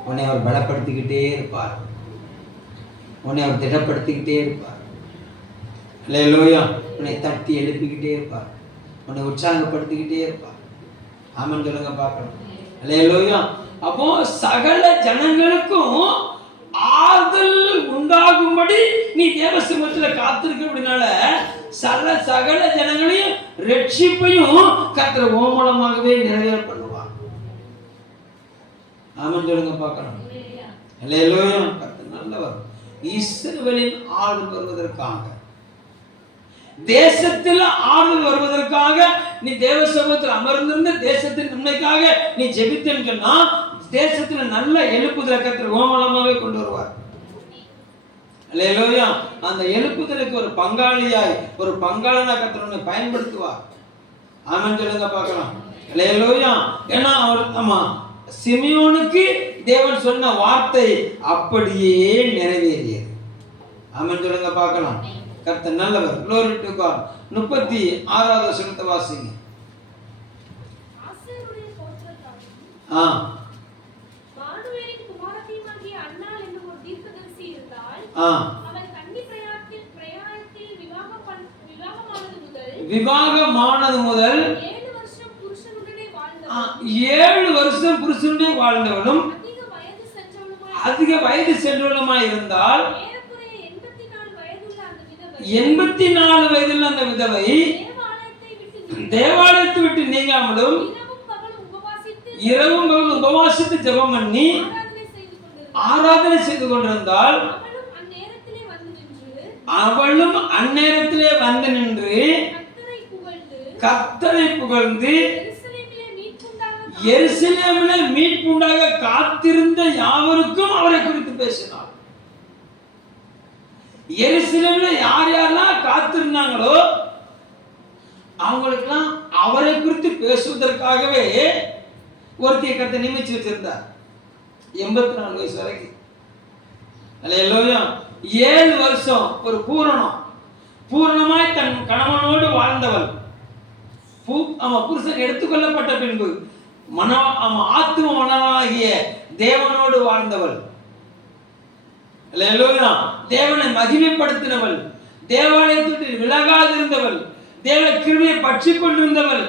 உன்னை அவர் பலப்படுத்திக்கிட்டே இருப்பார். உன்னை அவர் திடப்படுத்திக்கிட்டே இருப்பார். அல்லேலூயா. உன்னை தட்டி எழுப்பிக்கிட்டே இருப்பார். உன்னை உற்சாகப்படுத்திக்கிட்டே இருப்பார். ஆமென் சொல்லுங்க பார்க்கலாம். அல்லேலூயா. அப்போ சகல ஜனங்களுக்கும் ஆறுதல் உண்டாகும்படி நீ தேவ சமூகத்தில் காத்திருக்க. அப்படினால சகல ஜனங்களையும் ரட்சிப்பையும் கர்த்தர் உன் மூலமாகவே நிறைவேற பண்ணுவார். ஆமென் சொல்லுங்க பார்க்கலாம். அல்லேலூயா. கர்த்தர் நல்லவர். இஸ்ரவேலின் ஆறுதல் வருவதற்காக, தேசத்தில் ஆறுதல் வருவதற்காக நீ தேவ சமூகத்தில் அமர்ந்திருந்த தேசத்தின் நன்மைக்காக நீ ஜெபித்தேன்னு சொன்னா தேசத்தில் நல்ல எழுப்புதலை கர்த்தர் கோமலமாவே கொண்டு வருவார். அல்லேலூயா. அந்த எழுப்புதலுக்கு ஒரு பங்காளியாய், ஒரு பங்காளனா கர்த்தர் உன்னை பயன்படுத்துவார். ஆமென் சொல்லுங்க பார்க்கலாம். அல்லேலூயா. ஏன்னா அவர் ஆமா சிமியோனுக்கு தேவன் சொன்ன வார்த்தை அப்படியே நிறைவேறியது. ஆமென் சொல்லுங்க பார்க்கலாம். கர்த்தர் நல்லவர். glory to God. 36வது வசனத்தை வாசிங்க. ஆசேருடைய கோத்திரத்தாரும் மானுவேலின் குமாரத்தியுமாகிய அன்னாள் என்னும் ஒரு தீர்க்கதரிசி இருந்தாள். அவள் கன்னி பிரயாணத்தில் விவாகமானது முதல் 7 வருஷம் புருஷனுடைய வாழ்ந்தவளும் அதிக வயது சென்றவளுமாய் இருந்தால் 84 வயதுள்ள அந்த விதவை தேவாலயத்தை விட்டு நீங்காமலும் இரவும் பகலும் உபவாசித்து ஜெபம் பண்ணி ஆராதனை செய்து கொண்டிருந்தால் அவளும் அந்நேரத்திலே வந்து நின்று கர்த்தரை புகழ்ந்து எருசலேமிலே மீட்புண்டாக காத்திருந்த யாவருக்கும் அவரை குறித்து பேசினார். எருசலேமிலே யார் யாரெல்லாம் காத்திருந்தாங்களோ அவங்களுக்கெல்லாம் அவரை குறித்து பேசுவதற்காகவே ஒருத்திய கர்த்தர் நியமிச்சு வச்சிருந்தார். 84 வயசு வரைக்கும். அல்லேலூயா. 7 வருஷம் ஒரு பூரணமாய் தன் கணவனோடு வாழ்ந்தவள். புருஷன் எடுத்துக்கொள்ளப்பட்ட பின்பு ஆத்தும மனமாகிய தேவனோடு வாழ்ந்தவள். அல்லேலூயா. தேவனை மகிமைப்படுத்தினவள், தேவாலயத்தை விலகாதிருந்தவள், தேவ கிருபையை பற்றி கொண்டிருந்தவள்.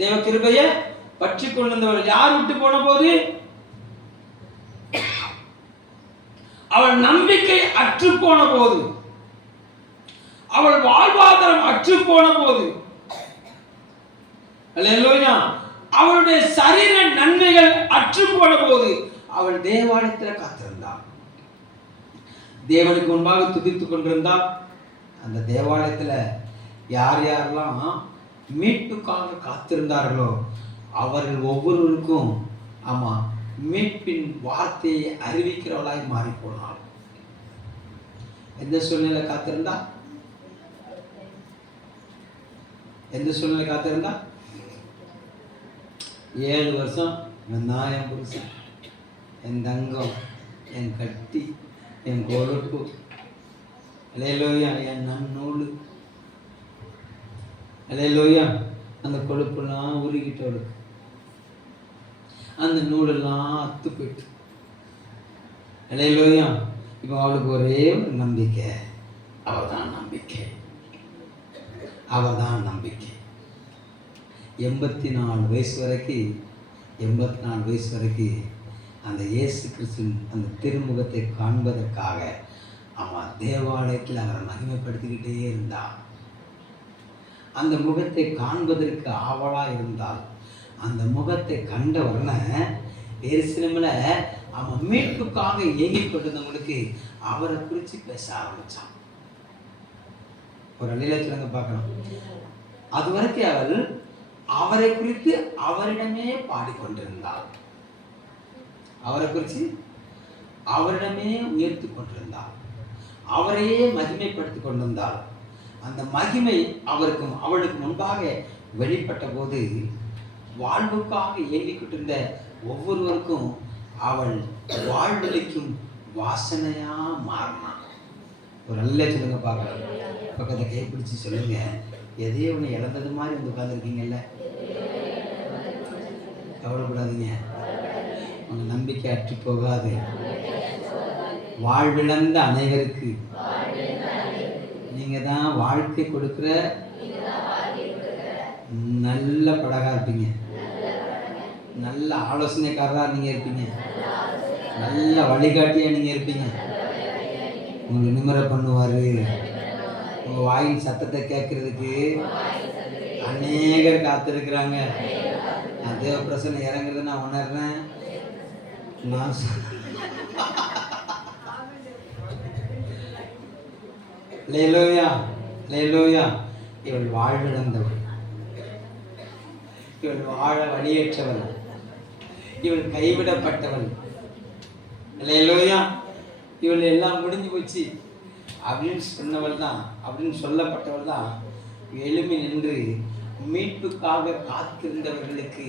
தேவ கிருபையை பற்றி கொண்டிருந்தவள் யார் விட்டு போன போது? அவள் நம்பிக்கை அற்று போன போது, அவள் வாழ்வாதாரம் அற்று போன போது, அல்லேலூயா, அவளுடைய சரீர நன்மைகள் அற்று போன போது அவள் தேவாலயத்தில் காத்திருந்தாள். தேவனுக்கு முன்பாக துதித்துக் கொண்டிருந்தாள். அந்த தேவாலயத்தில் யார் யாரெல்லாம் மீட்புக்காக காத்திருந்தார்களோ அவர்கள் ஒவ்வொருவருக்கும் மீட்பின் வார்த்தையை அறிவிக்கிறவளாய் மாறி போனாள். எந்த சூழ்நிலை காத்திருந்தா? எந்த சூழ்நிலை காத்திருந்தா? 7 வருஷம் நான் என் புருஷன், என் தங்கம், என் கட்டி, என் கொழுப்பு, அல்லேலூயா, என் நன்னூல், அல்லேலூயா. அந்த கொழுப்பெல்லாம் உருகிட்டு அவளுக்கு, அந்த நூலெல்லாம் அத்து போயிட்டு, அல்லேலூயா. இப்போ அவளுக்கு ஒரே ஒரு நம்பிக்கை, அவள் தான் நம்பிக்கை, அவள் தான் நம்பிக்கை. 84 வயசு வரைக்கும், 84 வயசு வரைக்கும் அந்த இயேசு கிறிஸ்துவின் அந்த திருமுகத்தை காண்பதற்காக அவன் தேவாலயத்தில் அவரை மகிமைப்படுத்திக்கிட்டே இருந்தான். அந்த முகத்தை காண்பதற்கு ஆவலாக இருந்தால், அந்த முகத்தை கண்ட உடனே எருசலேமில் அவன் மீட்புக்காக ஏங்கிக் கொண்டிருந்தவங்களுக்கு அவரை குறித்து பேச ஆரம்பித்தான். ஒரு அழிலச்சிலங்க பார்க்கணும். அது வரைக்கும் அவள் அவரை குறித்து அவரிடமே பாடிக்கொண்டிருந்தாள், அவரை குறித்து அவரிடமே உயர்த்தி கொண்டிருந்தாள், அவரையே மகிமைப்படுத்தி கொண்டிருந்தாள். அந்த மகிமை அவருக்கும் அவளுக்கு முன்பாக வெளிப்பட்ட போது வாழ்வுக்காக ஏங்கிக்கிட்டு இருந்த ஒவ்வொருவருக்கும் அவள் வாழ்வழிக்கும் வாசனையா மாறினான். ஒரு நல்ல சொல்லுங்க பார்க்கலாம், பக்கத்தை கைப்பிடிச்சு சொல்லுங்க, எதையோ ஒன்று இழந்தது மாதிரி வந்து உட்காந்துருக்கீங்கல்ல, கவலைப்படாதீங்க, உங்க நம்பிக்கை அற்று போகாது. வாழ்விழந்த அனைவருக்கு நீங்க தான் வாழ்க்கை கொடுக்குற நல்ல படகா இருப்பீங்க, நல்ல ஆலோசனைக்காரரா நீங்க இருப்பீங்க, நல்ல வழிகாட்டியா நீங்க இருப்பீங்க. உங்களை நிமிர பண்ணுவாரு. உங்க வாயின் சத்தத்தை கேட்கறதுக்கு அநேகர் காத்திருக்கிறாங்க. நான் தேவ பிரசன்னம் இறங்குறத நான் உணர்றேன். நான் லேலோயா, லேலோயா. இவள் வாழ்விழந்தவள், இவள் வாழ வழியேற்றவள், இவள் கைவிடப்பட்டவள், லேலோயா. இவள் எல்லாம் முடிஞ்சு போச்சு அப்படின்னு சொன்னவள் தான், அப்படின்னு சொல்லப்பட்டவள் தான் எழும்பி நின்று மீட்புக்காக காத்திருந்தவர்களுக்கு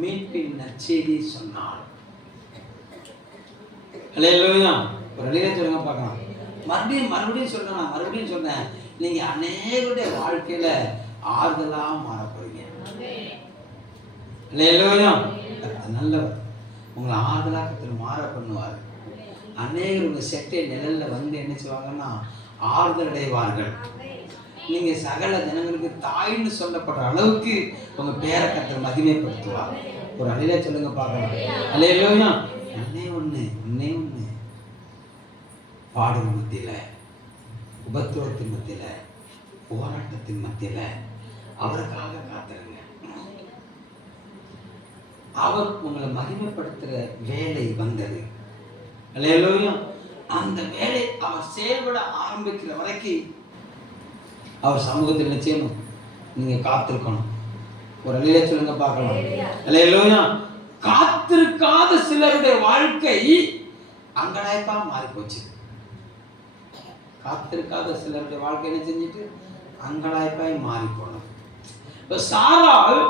மீட்பின் நற்செய்தி சொன்னாள். அல்லேலூயா. ஒரு அழிலை சொல்லுங்க பார்க்கலாம். மறுபடியும் சொல்றேன், நீங்க அநேகருடைய வாழ்க்கையில ஆறுதலா மாற போறீங்க. அல்லேலூயா. நல்லவர், உங்களை ஆறுதலா கர்த்தர் மாற பண்ணுவார். அநேகர் உங்க செட்டை நிழல்ல வந்து என்ன செய்வாங்கன்னா ஆறுதல் அடைவார்கள். நீங்க சகல ஜனங்களுக்கு தாய்ன்னு சொல்லப்படுற அளவுக்கு உங்க பேரை கர்த்தர் மகிமைப்படுத்துவார். ஒரு அழிலை சொல்லுங்க பார்க்கலாம். அல்லேலூயா. இன்னே ஒண்ணு பாடும் மத்தியில, உபத்திரத்தின் மத்தியில, போராட்டத்தின் மத்தியில அவருக்காக காத்திருங்க. அவர் உங்களை மகிமைப்படுத்துற வேலை வந்தது. அல்லேலூயா. அந்த வேலை அவர் செயல்பட ஆரம்பிக்கிற வரைக்கும் அவர் சமூகத்தில் நிச்சயம் நீங்க காத்திருக்கணும். ஒரு அழிலை சொல்லுங்க பார்க்கலாம். அல்லேலூயா. காத்திருக்காத சிலருடைய வாழ்க்கை அங்கடாய்ப்பா மாறி போச்சு. காத்திருக்காத சிலருடைய வாழ்க்கை என்ன செஞ்சுட்டு அங்கடாய்ப்பாய் மாறி போனது. இப்ப சாராள்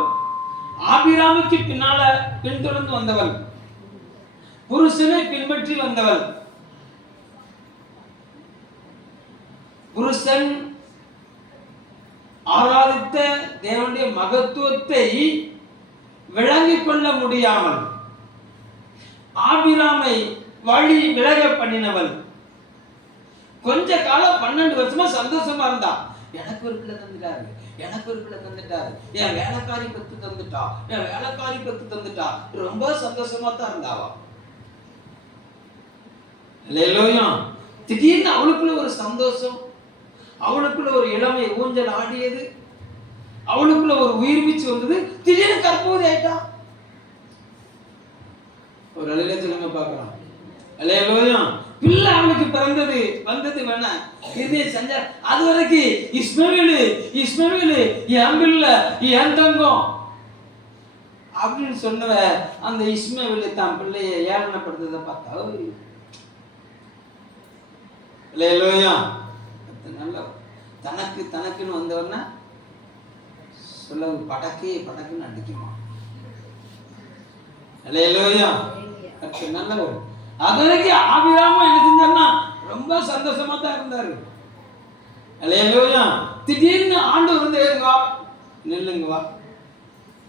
ஆபிராமுக்கு பின்னால பின்தொடர்ந்து வந்தவள், புருஷனை பின்பற்றி வந்தவள். புருஷன் ஆராதித்த தேவனுடைய மகத்துவத்தை விளங்கிக் கொள்ள முடியாமல் ஆபிராமை வழி விலக பண்ணினவள். கொஞ்ச காலம் 12 வருஷமா சந்தோஷமா இருந்தா. எனக்கு ஒரு பிள்ளை தந்துட்டாரு, என் வேலைக்காரி பெத்து தந்துட்டா, ரொம்ப சந்தோஷமா தான் இருந்தாவா. அல்லேலூயா. திடீர்னு அவளுக்குள்ள ஒரு சந்தோஷம், அவளுக்குள்ள ஒரு இளமை ஊஞ்சல் ஆடியது, அவளுக்குள்ள ஒரு உயிர் வீச்சு வந்தது. திடீர்னு கற்பூதி ஆயிட்டா. ஒரு அழிலை சொல்லுங்க பார்க்கலாம். அல்லேலூயா. பிள்ளை அவளுக்கு பிறந்தது வந்தது வேணா இது செஞ்ச. அது வரைக்கும் இஸ்மவேலு என் பிள்ளை என் தங்கம் அப்படின்னு சொன்னவ அந்த இஸ்மவேலு தான் பிள்ளைய ஏளனப்படுத்ததை பார்த்தா. அல்லேலூயா. நல்ல தனக்குன்னு வந்தவன்னா சொல்ல படக்குன்னு அடிக்குமா. அல்லேலூயா. கர்த்தர் நல்லவர். அதற்கு ஆபிரகாம் என்ன செஞ்சார்னா ரொம்ப சந்தோஷமா தான் இருந்தாரு. அல்லேலூயா. திடீர்னு ஆண்டவர் வந்து வா நில்லுங்க வா,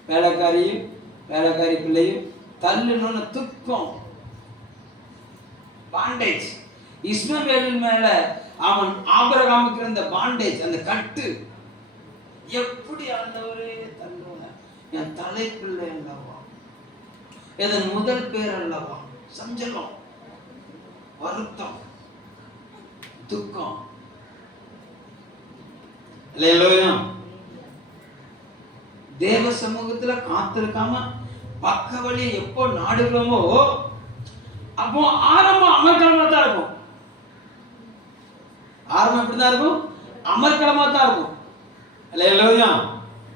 வேலைக்காரியும் வேலைக்காரி பிள்ளையும் தள்ளுன்னு துக்கம், பாண்டேஜ். இஸ்மவேலின் மேல அவன் ஆபிரகாமுக்கு இருந்த பாண்டேஜ், அந்த கட்டு எப்படி ஆண்டவரே தள்ளுவ, என் தலைப்பிள்ளை அல்லவா, இதன் முதல் பேர் அல்லவா, சஞ்சலம், வருத்தம், துக்கம். அல்லேலூயா. தேவ சமூகத்துல காத்திருக்காம பக்க வழியை எப்போ நாடுகிறோமோ அப்போ ஆரம்பம் அமர்க்கலமா தான் இருக்கும். ஆரம்பம் எப்படிதான் இருக்கும்? அமர்க்கலமா தான் இருக்கும். அல்லேலூயா.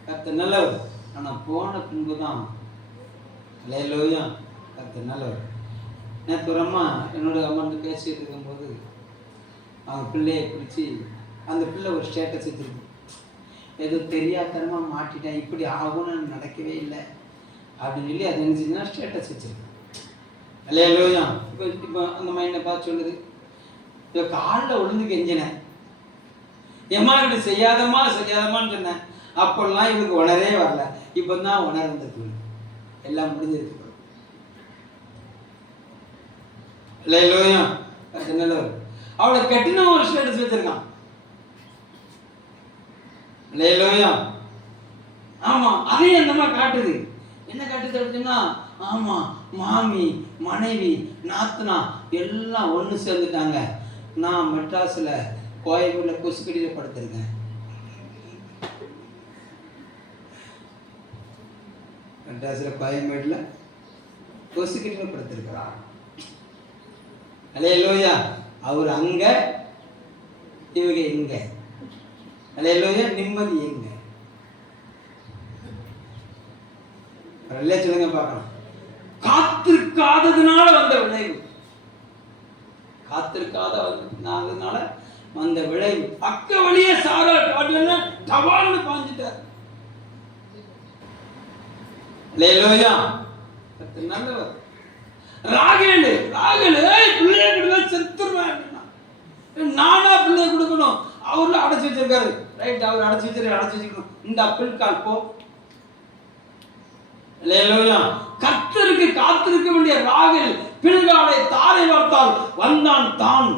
கர்த்தர் நல்லவர். ஆனா போன பின்புதான் அல்லேலூயா கர்த்தர் நல்லவர். நேற்று ஒரு அம்மா என்னோட அம்மாந்து பேசிட்டு இருக்கும்போது அவங்க பிள்ளையை பிடிச்சி, அந்த பிள்ளை ஒரு ஸ்டேட்டஸ் வச்சிருக்கு, ஏதோ தெரியாதனமா மாட்டிட்டேன், இப்படி ஆகும்னு நடக்கவே இல்லை அப்படின்னு சொல்லி அது நினைச்சுன்னா ஸ்டேட்டஸ் வச்சிருக்கு. அல்லேலூயா. இப்போ அந்த மைண்டை பார்த்து சொல்லுது, இப்போ காலில் விழுந்து கெஞ்சினேன், எம்மா இப்படி செய்யாதம்மான்னு சொன்னேன், அப்பெல்லாம் இவருக்கு உணரே வரல, இப்போ தான் உணர்ந்தது, எல்லாம் முடிஞ்சிருக்கு. அல்லேலூயா. அது நல்லவர். அவளை கட்டின ஒரு ஸ்டேட்டஸ் வச்சிருக்கான். அல்லேலூயா. ஆமா, அதையும் அந்த மாதிரி காட்டுது. என்ன காட்டுது அப்படின்னா, ஆமா மாமி மனைவி நாத்தனா எல்லாம் ஒன்று சேர்ந்துட்டாங்க, நான் மெட்ராஸ்ல கோயம்பூர்ல கொசுக்கடியில் படுத்திருக்கேன். மெட்ராஸ்ல கோயம்பேடுல கொசுக்கடியில் படுத்திருக்கிறார். அல்லேலூயா. அவர் அங்க இவங்க இங்க. அல்லேலூயா. நிம்மதி எங்க? சொல்லுங்க பார்க்கலாம். காத்திருக்காததுனால வந்த விளைவு, காத்திருக்காததுனால வந்த விளைவு. பக்க வழியே சாரா காட்டுல டவால்னு பாஞ்சிட்டார். அல்லேலூயா. நல்லவர். ராகேல் பிள்ளைய கொடுக்க செத்துருவேன், நானா பிள்ளைய கொடுக்கணும், அவர்ல அடைச்சு வச்சிருக்காரு. ரைட், அவர் அடைச்சு வச்சிருக்கணும். இந்த பில்கால் போ. அல்லேலூயா. கர்த்தருக்கு காத்திருக்க வேண்டிய ராகேல் பில்காலை தாரை வார்த்தால் வந்தான் தான்.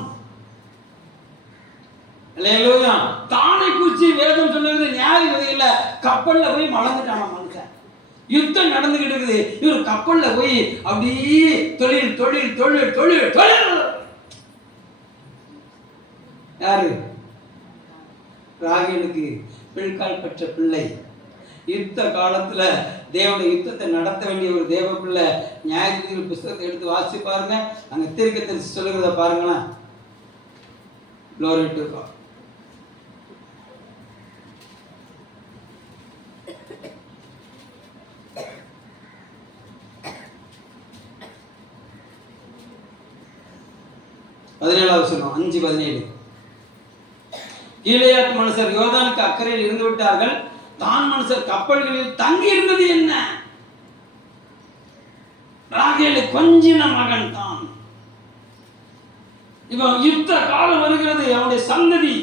அல்லேலூயா. தானை குறிச்சி வேதம் சொல்லுறது நியாய வகையில கப்பல்ல போய் மலர்ந்துட்டான மனுஷன். யுத்தம் நடந்துகிட்டு இருக்குது, இவர் கப்பல்ல போய் அப்படியே தொழில் தொழில் தொழில் தொழில் தொழில். யாரு? ராகேலுக்கு பில்கால் பெற்ற பிள்ளை. யுத்த காலத்துல தேவனுடைய யுத்தத்தை நடத்த வேண்டிய ஒரு தேவ பிள்ளை. நியாயாதிபதிகள் புத்தகத்தை எடுத்து வாசிச்சு பாருங்க, அங்க தீர்க்கதரிசி சொல்லுகிறத பாருங்களேன். Glory to God. வசனம் 5:17. கீலேயாத் மனுஷர் யோர்தானுக்கு அக்கறையில் இருந்து விட்டார்கள், தான் மனுஷர் கப்பல்களில் தங்கி இருந்தது என்ன? ராகேல் கொஞ்சின மகன் தான். இப்போ யுத்த காலம் வருகிறது, அவனுடைய சந்ததி,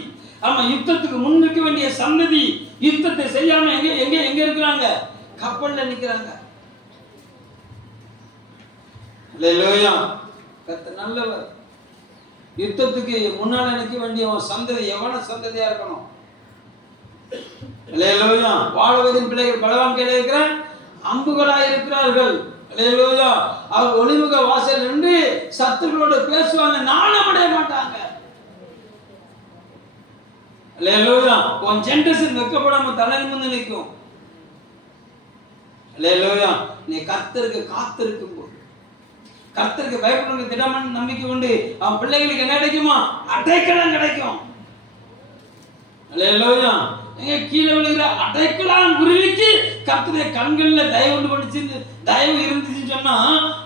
ஆமா யுத்தத்துக்கு முன்னிற்க வேண்டிய சந்ததி யுத்தத்தை செய்யாம எங்க எங்க எங்க இருக்கிறாங்க? கப்பல்ல நிக்கிறாங்க. அல்லேலூயா. கர்த்தர் நல்லவர். யுத்தத்துக்கு முன்னால நிற்க வேண்டிய சந்ததி எவன சந்ததியா இருக்கணும்? அல்லேலூயா. வாழ்வதின் பிள்ளைகள் பலவான் கையில இருக்கிற அம்புகளாய் இருக்கிறார்கள். அல்லேலூயா. அவர் ஒளிமுக வாசல் நின்று சத்துருக்களோட பேசுவாங்க, நாணம் அடைய மாட்டாங்க. அல்லேலூயா. உன் ஜெனரேஷன் வெட்கப்படாம தலை நிமிர்ந்து நிற்கும். அல்லேலூயா. நீ கர்த்தருக்கு காத்திருக்கும் போது, கர்த்தருக்கு பயப்படுற திடமான நம்பிக்கை உண்டு, அவன் பிள்ளைகளுக்கு என்ன கிடைக்குமா? அடைக்கலம் கிடைக்கும். அல்லேலூயா. எங்க கீழே விழுகிற அடைக்கலம் குருவிக்கு கர்த்தருடைய கண்கள்ல தயவு உண்டு பண்ணிச்சு, தயவு இருந்துச்சுன்னு சொன்னா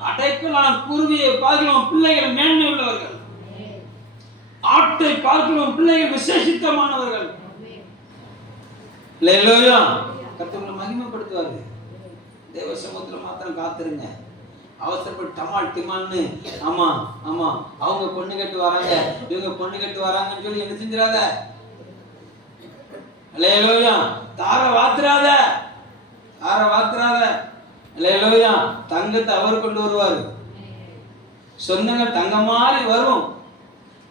அடைக்கலம் குருவியை பார்க்கலாம் பிள்ளைகள் மேன்மை உள்ளவர்கள், ஆட்டை பார்க்கலாம் பிள்ளைகள் விசேஷித்தமானவர்கள். அல்லேலூயா. கர்த்தரை மகிமைப்படுத்துவாரு. தேவ சமூகத்துல மாத்திரம் காத்திருங்க. அவசரப்பட்டு டமால் டிமால்னு ஆமா ஆமா அவங்க பொண்ணு கேட்டு வராங்க, இவங்க பொண்ணு கேட்டு வராங்கன்னு சொல்லி என்ன செஞ்சிடாத. அல்லேலூயா. தார வாத்துறாத, தார வாத்துறாத. அல்லேலூயா. தங்கத்தை அவர் கொண்டு வருவார். சொந்தங்க தங்க மாதிரி வரும்,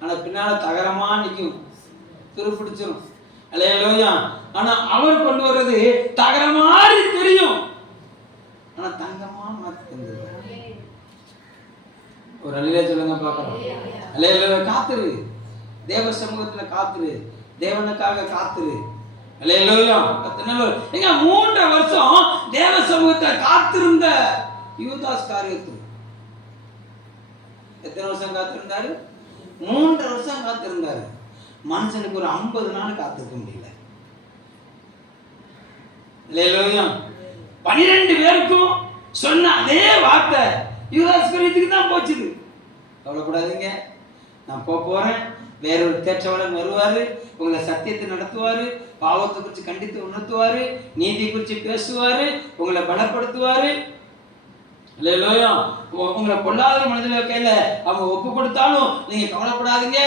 ஆனா பின்னால தகரமா நிற்கும், துருப்பிடிச்சிடும். அல்லேலூயா. ஆனா அவர் கொண்டு வர்றது தகர மாதிரி தெரியும், ஆனா தங்கமா மாத்தி தந்துருவார். ஒரு அல்லேலூயா சொல்லுங்க பார்க்கலாம். அல்லேலூயா. காத்துரு, தேவ சமூகத்துல காத்துரு, தேவனுக்காக காத்துரு. அல்லேலூயா. எங்க 3 வருஷம் தேவ சமூகத்தை காத்திருந்த யூதாஸ் காரியத்து எத்தனை வருஷம் காத்திருந்தாரு? 3 வருஷம் காத்திருந்தாரு. மனுஷனுக்கு ஒரு 50 நாள் காத்திருக்க முடியல. அல்லேலூயா. 12 பேருக்கும் சொன்ன அதே வார்த்தை யூதாஸ் காரியத்துக்கு தான் போச்சுது. கவலைப்படாதீங்க, நான் போறேன், வேறொரு தேற்றவாளன் வருவாரு, உங்களை சத்தியத்தை நடத்துவாரு, பாவத்தை குறித்து கண்டித்து உணர்த்துவாரு, நீதி குறித்து பேசுவாரு, உங்களை பலப்படுத்துவாரு. அல்லேலூயா. உங்களை பொல்லாத மனிதர்கள் கையில அவங்க ஒப்பு கொடுத்தாலும் நீங்க கவலைப்படாதீங்க,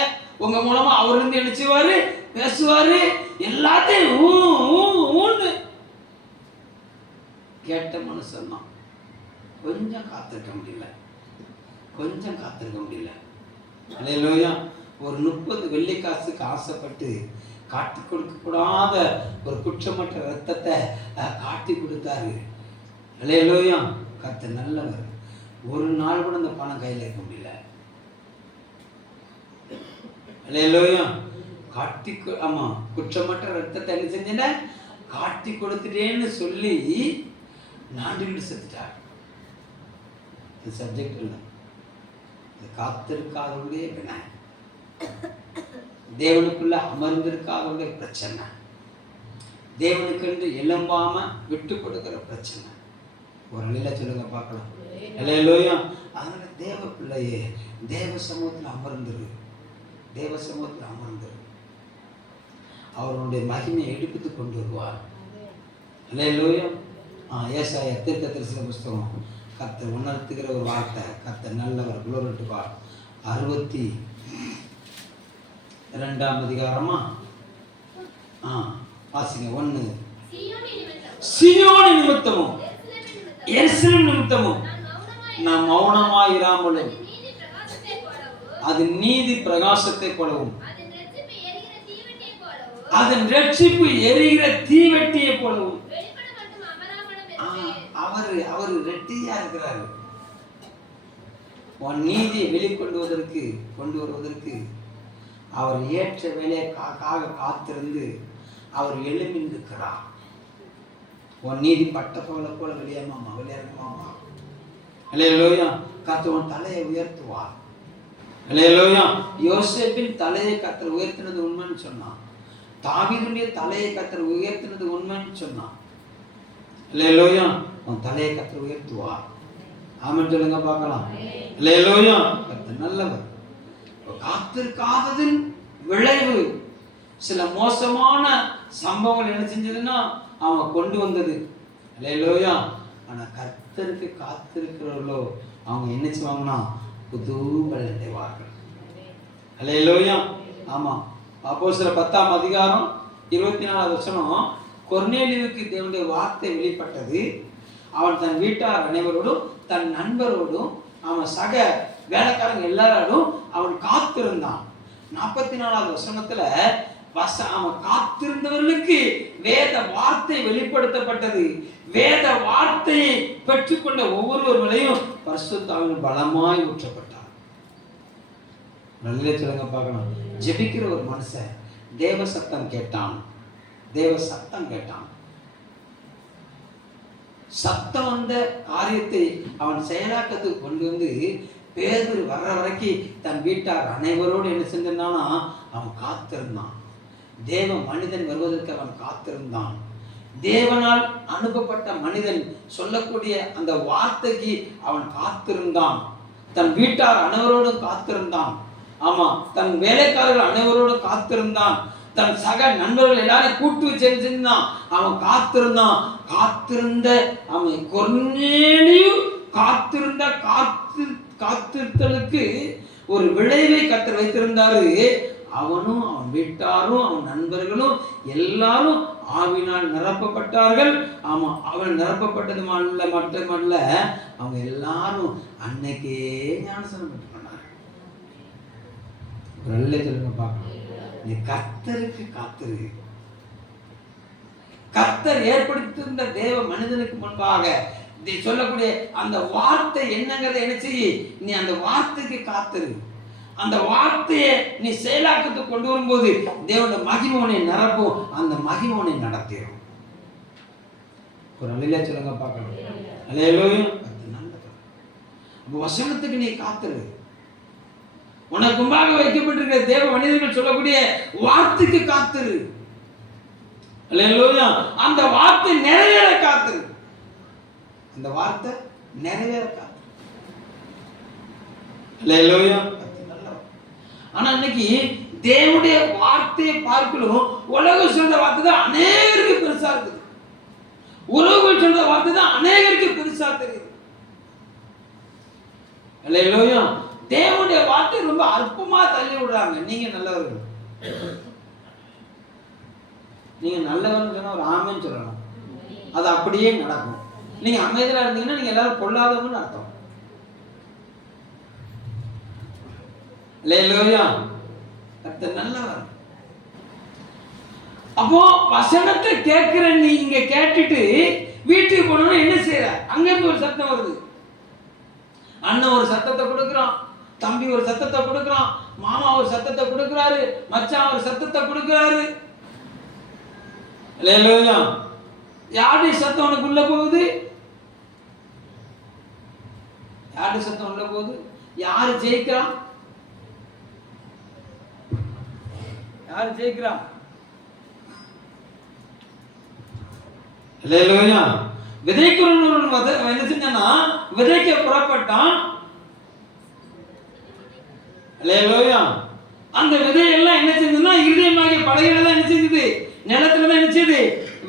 உங்க மூலமா அவர் இருந்து நினைச்சுவாரு, பேசுவாரு, எல்லாத்தையும் ஊன்னு கேட்ட மனுஷன் தான். கொஞ்சம் காத்திருக்க முடியல, கொஞ்சம் காத்திருக்க முடியல. அல்லேலூயா. ஒரு 30 வெள்ளிக்காசுக்கு ஆசைப்பட்டு காட்டி கொடுக்க கூடாத ஒரு குற்றமற்ற ரத்தத்தை காட்டி கொடுத்தாரு. அல்லேலூயா. கர்த்தர் நல்லவர். ஒரு நாள் கூட அந்த பணம் கையில் இருக்க முடியல. அல்லேலூயா. காட்டி ஆமா குற்றமற்ற ரத்தத்தை என்ன செஞ்சேன் காட்டி கொடுத்துட்டேன்னு சொல்லி நாண்டுகிட்டு செத்துட்டார். இது சப்ஜெக்ட் இல்லை, இது காத்திருக்காதவங்களே வினை, தேவனுக்குள்ள அமர்ந்திருக்காதவங்களுடைய பிரச்சனை, தேவனுக்கென்று எழும்பாம விட்டு கொடுக்கிற பிரச்சனை. ஒரு நிலை சொல்லுங்க பார்க்கலாம். அல்லேலூயா. அதனால தேவ பிள்ளையே தேவ சமூகத்தில் அமர்ந்துரு, தேவ சமூகத்தில் அமர்ந்துரு. அவருடைய மகிமையை எடுப்பித்து கொண்டு வருவார். அல்லேலூயா. ஏசாயா தீர்க்கதரிசன புஸ்தகம் கர்த்தர் உணர்த்துகிற ஒரு வார்த்தை. கர்த்தர் நல்லவர். glory to God. 62ஆம் அதிகாரமா வாசிங்க. 1 சீயோன் நிமித்தமும் எருசலேம் நிமித்தமும் நான் மௌனமாயிராமலும் அது நீதி பிரகாசத்தை போலவும் அதன் ரட்சிப்பு எரிகிற தீவெட்டியை போலவும். அவர் ரெட்டியா இருக்கிறாரு. உன் நீதியை வெளிக்கொண்டு வருவதற்கு அவர் ஏற்ற வேலைக்காக காத்திருந்து அவர் எழும்பிருக்கிறார். உன் நீதி பட்ட பகலை போல வெளியேறமாமா. அல்லேலூயா. கர்த்தர் உன் தலையை உயர்த்துவார். அல்லேலூயா. யோசேப்பின் தலையை கர்த்தர் உயர்த்தினது உண்மைன்னு சொன்னான். தாவீதுடைய தலையை கர்த்தர் உயர்த்தினது உண்மைன்னு சொன்னான். அல்லேலூயா. உன் தலையை கர்த்தர் உயர்த்துவார். ஆமென் சொல்லுங்க பார்க்கலாம். அல்லேலூயா. கர்த்தர் நல்லவர். காத்திருக்காததின் விளைவு சில மோசமான சம்பவங்கள் என்ன செஞ்சதுன்னா அவன் கொண்டு வந்தது. அல்லேலூயா. ஆனா கர்த்தருக்கு காத்திருக்கிறவர்களோ அவங்க என்ன செய்வாங்கன்னா புது பலன் அடைவார்கள். அல்லேலூயா. ஆமா. அப்போஸ்தலர் 10ஆம் அதிகாரம் 24வது வசனம். கொர்நேலியுவுக்கு தேவனுடைய வார்த்தை வெளிப்பட்டது. அவன் தன் வீட்டார் அனைவரோடும் தன் நண்பரோடும் அவன் சக வேலைக்காரங்க எல்லாரோடும் அவன் காத்திருந்தான். 44வது வசனத்துல அவன் காத்திருந்தவர்களுக்கு வேத வார்த்தை வெளிப்படுத்தப்பட்டது. வேத வார்த்தையை பெற்றுக்கொண்ட ஒவ்வொருவர்களையும் பரிசுத்த ஆவியானவர் பலமாய் ஊற்றப்பட்டார். நல்ல சொல்லுங்க பார்க்கணும். ஜெபிக்கிற ஒரு மனுஷன் தேவ சத்தம் கேட்டான், தேவ சத்தம் கேட்டான். சத்தம் வந்த காரியத்தை அவன் செயலாக்கத்துக்கு கொண்டு வந்து பேதுரு வர்ற வரைக்கும் தன் வீட்டார் அனைவரோடு என்ன செஞ்சிருந்தானா அவன் காத்திருந்தான். தேவ மனிதன் வருவதற்கு அவன் காத்திருந்தான். தேவனால் அனுப்பப்பட்ட மனிதன் சொல்லக்கூடிய அந்த வார்த்தைக்கு அவன் காத்திருந்தான். தன் வீட்டார் அனைவரோடும் காத்திருந்தான். ஆமா, தன் வேலைக்காரர்கள் அனைவரோடும் காத்திருந்தான். தன் சக நண்பர்கள் எல்லாரும் கூட்டு செஞ்சிருந்தான். அவன் காத்திருந்தான். காத்திருந்த அவன் கொர்நேலியு காத்திருத்தலுக்கு ஒரு விளைவை கர்த்தர் வைத்திருந்தாரு. அவனும் அவன் வீட்டாரும் அவன் நண்பர்களும் எல்லாரும் ஆவினால் நிரப்பப்பட்டார்கள். ஆமா, அவன் நிரப்பப்பட்டது மட்டுமல்ல, அவங்க எல்லாரும் அன்னைக்கே ஞானஸ்நானம் பெற்றுக்கொண்டார்கள். ஒரு நல்ல சொல்லுங்க பார்க்கலாம். நீ கர்த்தருக்கு காத்திரு. கர்த்தர் ஏற்படுத்தியிருந்த தேவ மனிதனுக்கு முன்பாக சொல்லக்கூடிய அந்த வார்த்தை என்னங்கிறத என்ன செய்ய, நீ அந்த வார்த்தைக்கு காத்திரு. அந்த வார்த்தையை நீ செயலாக்கத்துக்கு கொண்டு வரும்போது தேவனுடைய மகிமை நிரப்பும். அந்த மகிமை நடத்திடும். ஒரு நல்ல சொல்லுங்க பார்க்கலாம். அல்லேலூயா. வசனத்துக்கு நீ காத்திரு. உனக்கு முன்பாக வைக்கப்பட்டிருக்கிற தேவ மனிதர்கள் சொல்லக்கூடிய வார்த்தைக்கு காத்திரு. அல்லேலூயா. அந்த வார்த்தை நிறைவேற காத்திரு. அந்த வார்த்தை நிறைவேற காத்திரு. அல்லேலூயா. ஆனா இன்னைக்கு தேவனுடைய வார்த்தையை பார்க்கலும் உலகம் சொல்ற வார்த்தை தான் அநேகருக்கு பெருசா இருக்குது. உறவுகள் சொல்ற வார்த்தை தான் அநேகருக்கு பெருசா தெரியுது. அல்லேலூயா. தேவனுடைய வார்த்தை ரொம்ப அற்பமா தள்ளி விடுறாங்க. நீங்க நல்லவர்கள், நீங்க நல்லவர்னு சொன்னா ஒரு ஆமென்னு சொல்லணும், அது அப்படியே நடக்கும். நீங்க அமைதியா இருந்தீங்கன்னா நீங்க எல்லாரும் பொல்லாதவங்கன்னு அர்த்தம். அல்லேலூயா. கர்த்தர் நல்லவர். அப்போ வசனத்தை கேட்கிற நீங்க கேட்டுட்டு வீட்டுக்கு போனோம்னா என்ன செய்யற? அங்க இருந்து ஒரு சத்தம் வருது. அண்ணன் ஒரு சத்தத்தை கொடுக்குறான், தம்பி ஒரு சத்தத்தை கொடுக்குறான், மாமா ஒரு சத்தத்தை கொடுக்குறாரு, மச்சான் ஒரு சத்தத்தை கொடுக்குறாரு. அல்லேலூயா. யாருடைய சத்தம் உனக்கு உள்ள போகுது? யாருடைய சத்தம் உள்ள போகுது? யாரு ஜெயிக்கிறான்? யாரு ஜெயிக்கிறான்? அல்லேலூயா. விதைக்கிறவன் என்ன செஞ்சானா, விதைக்க புறப்பட்டான். அல்லேலூயா. அந்த விதையெல்லாம் என்ன செஞ்சதுன்னா இருதயமாகிய பலகையில என்ன செஞ்சது? நிலத்துல தான் என்ன செய்யுது?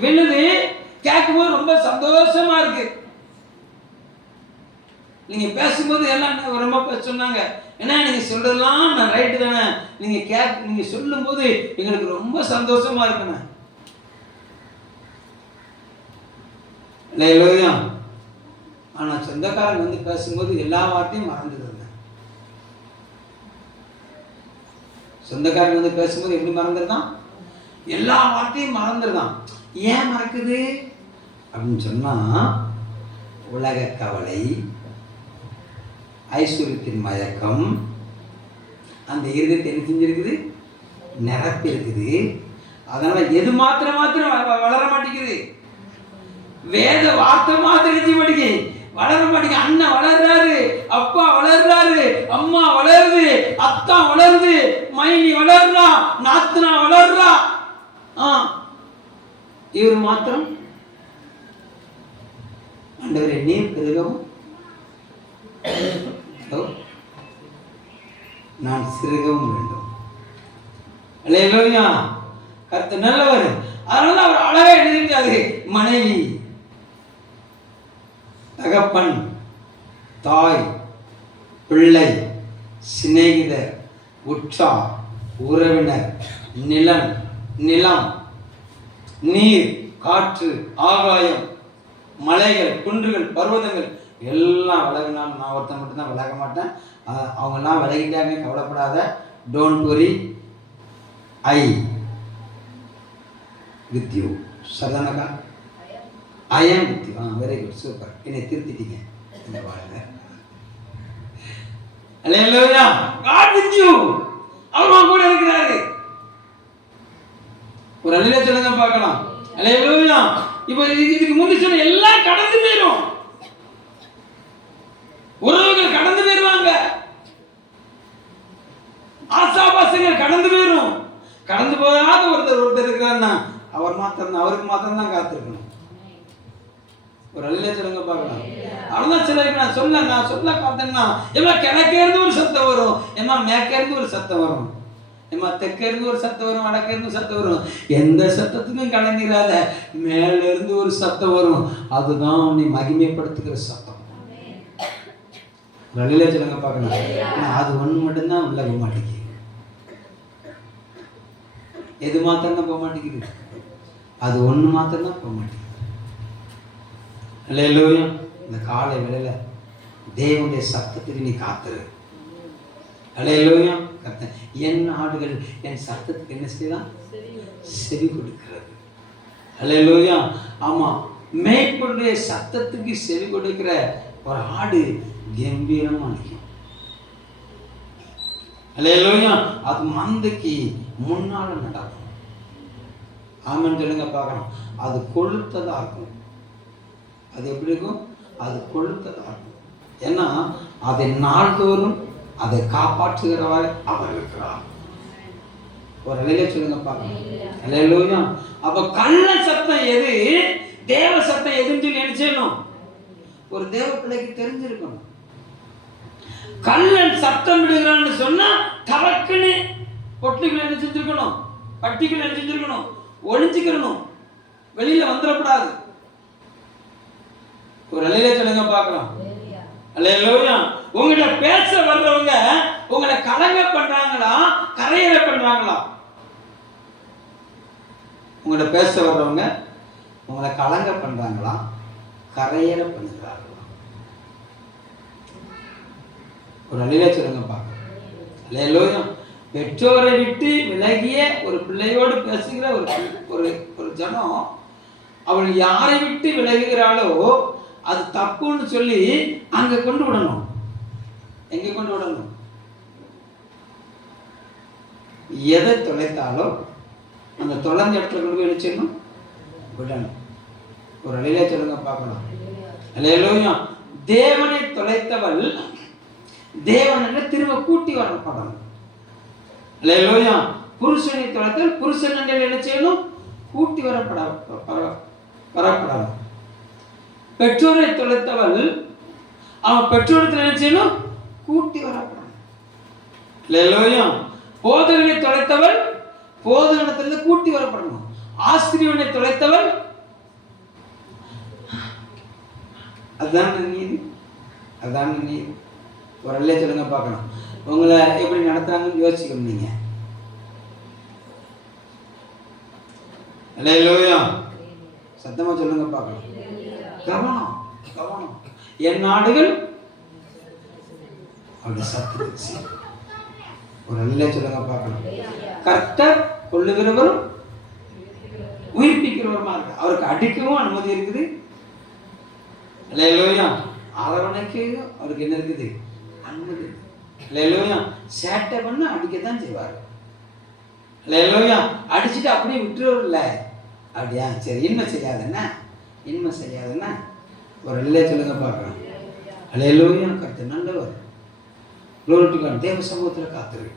விழுது. கேட்கும்போது ரொம்ப சந்தோஷமா இருக்கு. நீங்க பேசும்போது எல்லாம் ரொம்ப சொன்னாங்க, ஏன்னா நீங்க சொல்றதெல்லாம் நான் ரைட்டு தானே, நீங்க சொல்லும் போது எங்களுக்கு ரொம்ப சந்தோஷமா இருக்குண்ணே. அல்லேலூயா. ஆனா சொந்தக்காரங்க வந்து பேசும்போது எல்லா வார்த்தையும் மறந்துடுங்க. சொந்தக்காரங்க வந்து பேசும்போது எப்படி மறந்துடுதான்? எல்லா வார்த்தையும் மறந்துடுதான். ஏன் மறக்குது அப்படின்னு சொன்னா, உலக கவலை, ஐஸ்வர்யத்தின் மயக்கம் அந்த இருதயத்தை என்ன செஞ்சிருக்குது? நிரப்பி இருக்குது. அதனால எது மாத்திரம் வளர மாட்டேங்குது? வேத வார்த்தை மாத்திரம் வளர மாட்டேங்குது. அண்ணன் வளர்றாரு, அப்பா வளர்றாரு, அம்மா வளருது, அத்தா வளருது, மைனி வளர்றா, நாத்தனா வளர்றா. இவர் மாத்திரம் ஆண்டவரே நீர் பெருகவும் நான் சிறுகவும் வேண்டும். அல்லேலூயா. கர்த்தர் நல்லவர். அதனால அவர் அழகா எழுதிட்டாரு. மனைவி, தகப்பன், தாய், பிள்ளை, சிநேகிதர், உற்றார், உறவினர், நிலம், நீர், காற்று, ஆகாயம், மலைகள், குன்றுகள், பர்வதங்கள் எல்லாம் விலகினாலும் நான் ஒருத்தன் மட்டும் தான் விலக மாட்டேன். அவங்கெல்லாம் விலகிட்டாங்க, கவலைப்படாத. Don't worry, I with you. சரிதானக்கா? I am with you. Very good, super. என்னை திருத்திட்டீங்க இந்த வாழ்க்கை. அல்லேலூயா. God with you. அவர் கூட இருக்கிறாரு. ஒரு அல்லேலூயா சொல்லுங்க பார்க்கலாம். அல்லேலூயா. இப்போ இதுக்கு முன்னாடி சொன்ன எல்லாம் கடந்து போயிடும். உறவுகள் கடந்து போயிருவாங்க, ஆசாபாசங்கள் கடந்து போயிடும். கடந்து போகாத ஒருத்தர் இருக்கிறாருன்னா அவருக்கு மாத்திரம் தான் காத்திருக்கணும். ஒரு அல்லேலூயா சொல்லுங்க பார்க்கலாம். அவ்வளவுதான். சிலருக்கு நான் சொல்ல பார்த்தேன்னா, ஏமா கிழக்கே இருந்து ஒரு சத்தம் வரும், ஏமா மேற்கே இருந்து ஒரு சத்தம் வரும், ஏமா தெற்கே இருந்து ஒரு சத்தம் வரும், வடக்கே இருந்து சத்தம் வரும். எந்த சத்தத்துக்கும் கலந்துடாத, மேல இருந்து ஒரு சத்தம் வரும். அதுதான் உன்னை மகிமைப்படுத்துகிற சத்தம். வெளியில சொல்லுங்க பார்க்கலாம். ஆனால் அது ஒன்று மட்டும்தான் உள்ள போக மாட்டேங்குது. எது மாத்திரம் தான் போக மாட்டேங்குது? அது ஒன்று மாத்திரம் தான் போக மாட்டேங்குது. அல்லேலூயா. இந்த காலை வேளையில தேவனுடைய சத்தத்துக்கு நீ காத்துரு. அல்லேலூயா. கர்த்தர் என் ஆடுகள் என் சத்தத்துக்கு என்ன செய்யலாம்? செவி கொடுக்கிறது. அல்லேலூயா. ஆமா, மேய்ப்பனுடைய சத்தத்துக்கு செவி கொடுக்கிற ஒரு ஆடு கம்பீரமா நிற்கும். அல்லேலூயா. அது மந்தைக்கு முன்னால நடக்கும். ஆமென் சொல்லுங்க பார்க்கலாம். அது கொழுத்ததா இருக்கும். அது எப்படி இருக்கும்? அது கொழுத்ததா இருக்கும். ஏன்னா அதை நாள்தோறும் அதை காப்பாற்றுகிறவர் அவர் இருக்கிறார். ஒரு வேலையை சொல்லுங்க பார்க்கலாம். அல்லேலூயா. அப்ப கள்ள சத்தம் எது, தேவ சத்தம் எதுன்னு சொல்லி என்ன செய்யணும்? ஒரு தேவ பிள்ளைக்கு தெரிஞ்சிருக்கணும். கள்ளன் சத்தம் விடுகிறான்னு சொன்னா தவக்குன்னு பொட்டுகள் என்ன செஞ்சிருக்கணும்? பட்டிகள் என்ன செஞ்சிருக்கணும்? ஒளிஞ்சுக்கிறணும். வெளியில வந்துடக்கூடாது. ஒரு அலையில சொல்லுங்க பார்க்கலாம். அல்லேலூயா. உங்கள்கிட்ட பேச வர்றவங்க உங்களை கலங்க பண்றாங்களா, கரையேற பண்றாங்களா? உங்கள்கிட்ட பேச வர்றவங்க உங்களை கலங்க பண்றாங்களா, கரையேற பண்ணுகிறார்களா? ஒரு அலையில சொல்லுங்க பார்க்கலாம். அல்லேலூயா. பெற்றோரை விட்டு விலகிய ஒரு பிள்ளையோடு பேசுகிற ஒரு ஜனம், அவள் யாரை விட்டு விலகுகிறாளோ அது தப்புன்னு சொல்லி அங்க கொண்டு விடணும். எங்க கொண்டு விடணும்? எதை தொலைத்தாலோ அந்த தொலைந்த இடத்துல கொண்டு போய் நினைச்சிடணும், விடணும். ஒரு அலையில சொல்லுங்க பார்க்கலாம். அல்லேலூயா. தேவனை தொலைத்தவள் தேவனை திரும்ப கூட்டி வரப்படணும். அல்லேலூயா. புருஷனை தொலைத்தவள் புருஷன் என்ன செய்யணும்? கூட்டி வரப்படணும். பெற்றோரை தொலைத்தவள் அவன் பெற்றோரத்தில் என்ன செய்யணும்? கூட்டி வரப்படணும். அல்லேலூயா. போதகனை தொலைத்தவள் போதகனத்திலிருந்து கூட்டி வரப்படணும். ஆசிரியனை தொலைத்தவள், அதுதான் நீதி, அதுதான் நீதி. ஒரு அல்லே சொல்லுங்க பார்க்கணும். உங்களை எப்படி நடத்துறாங்கன்னு யோசிக்கணும் நீங்க. அல்லேலூயா. சத்தமா சொல்லுங்க பார்க்கணும். கவனம் கவனம். என் நாடுகள் அவருடைய சத்தத்துக்கு. ஒரு அல்லே சொல்லுங்க பார்க்கணும். கர்த்தர் கொள்ளுகிறவரும் உயிர்ப்பிக்கிறவருமா இருக்கு. அவருக்கு அடிக்கவும் அனுமதி இருக்குது. அல்லேலூயா. அரவணைக்கும் அவருக்கு என்ன இருக்குது? அனுமதி. அல்லேலூயா. சேட்டை பண்ண அடிக்கத்தான் செய்வார். அல்லேலூயா. அடிச்சுட்டு அப்படியே விட்டுறவர் இல்லை. அப்படியா, சரி இன்மை செய்யாதுன்னா இன்மை செய்யாதுன்னா ஒரு அல்லே சொல்லுங்க பார்க்கலாம். அல்லேலூயா. கர்த்தர் நல்லவர். குளோரிட்டிக்கான தேவ சமூகத்தில் காத்துரு.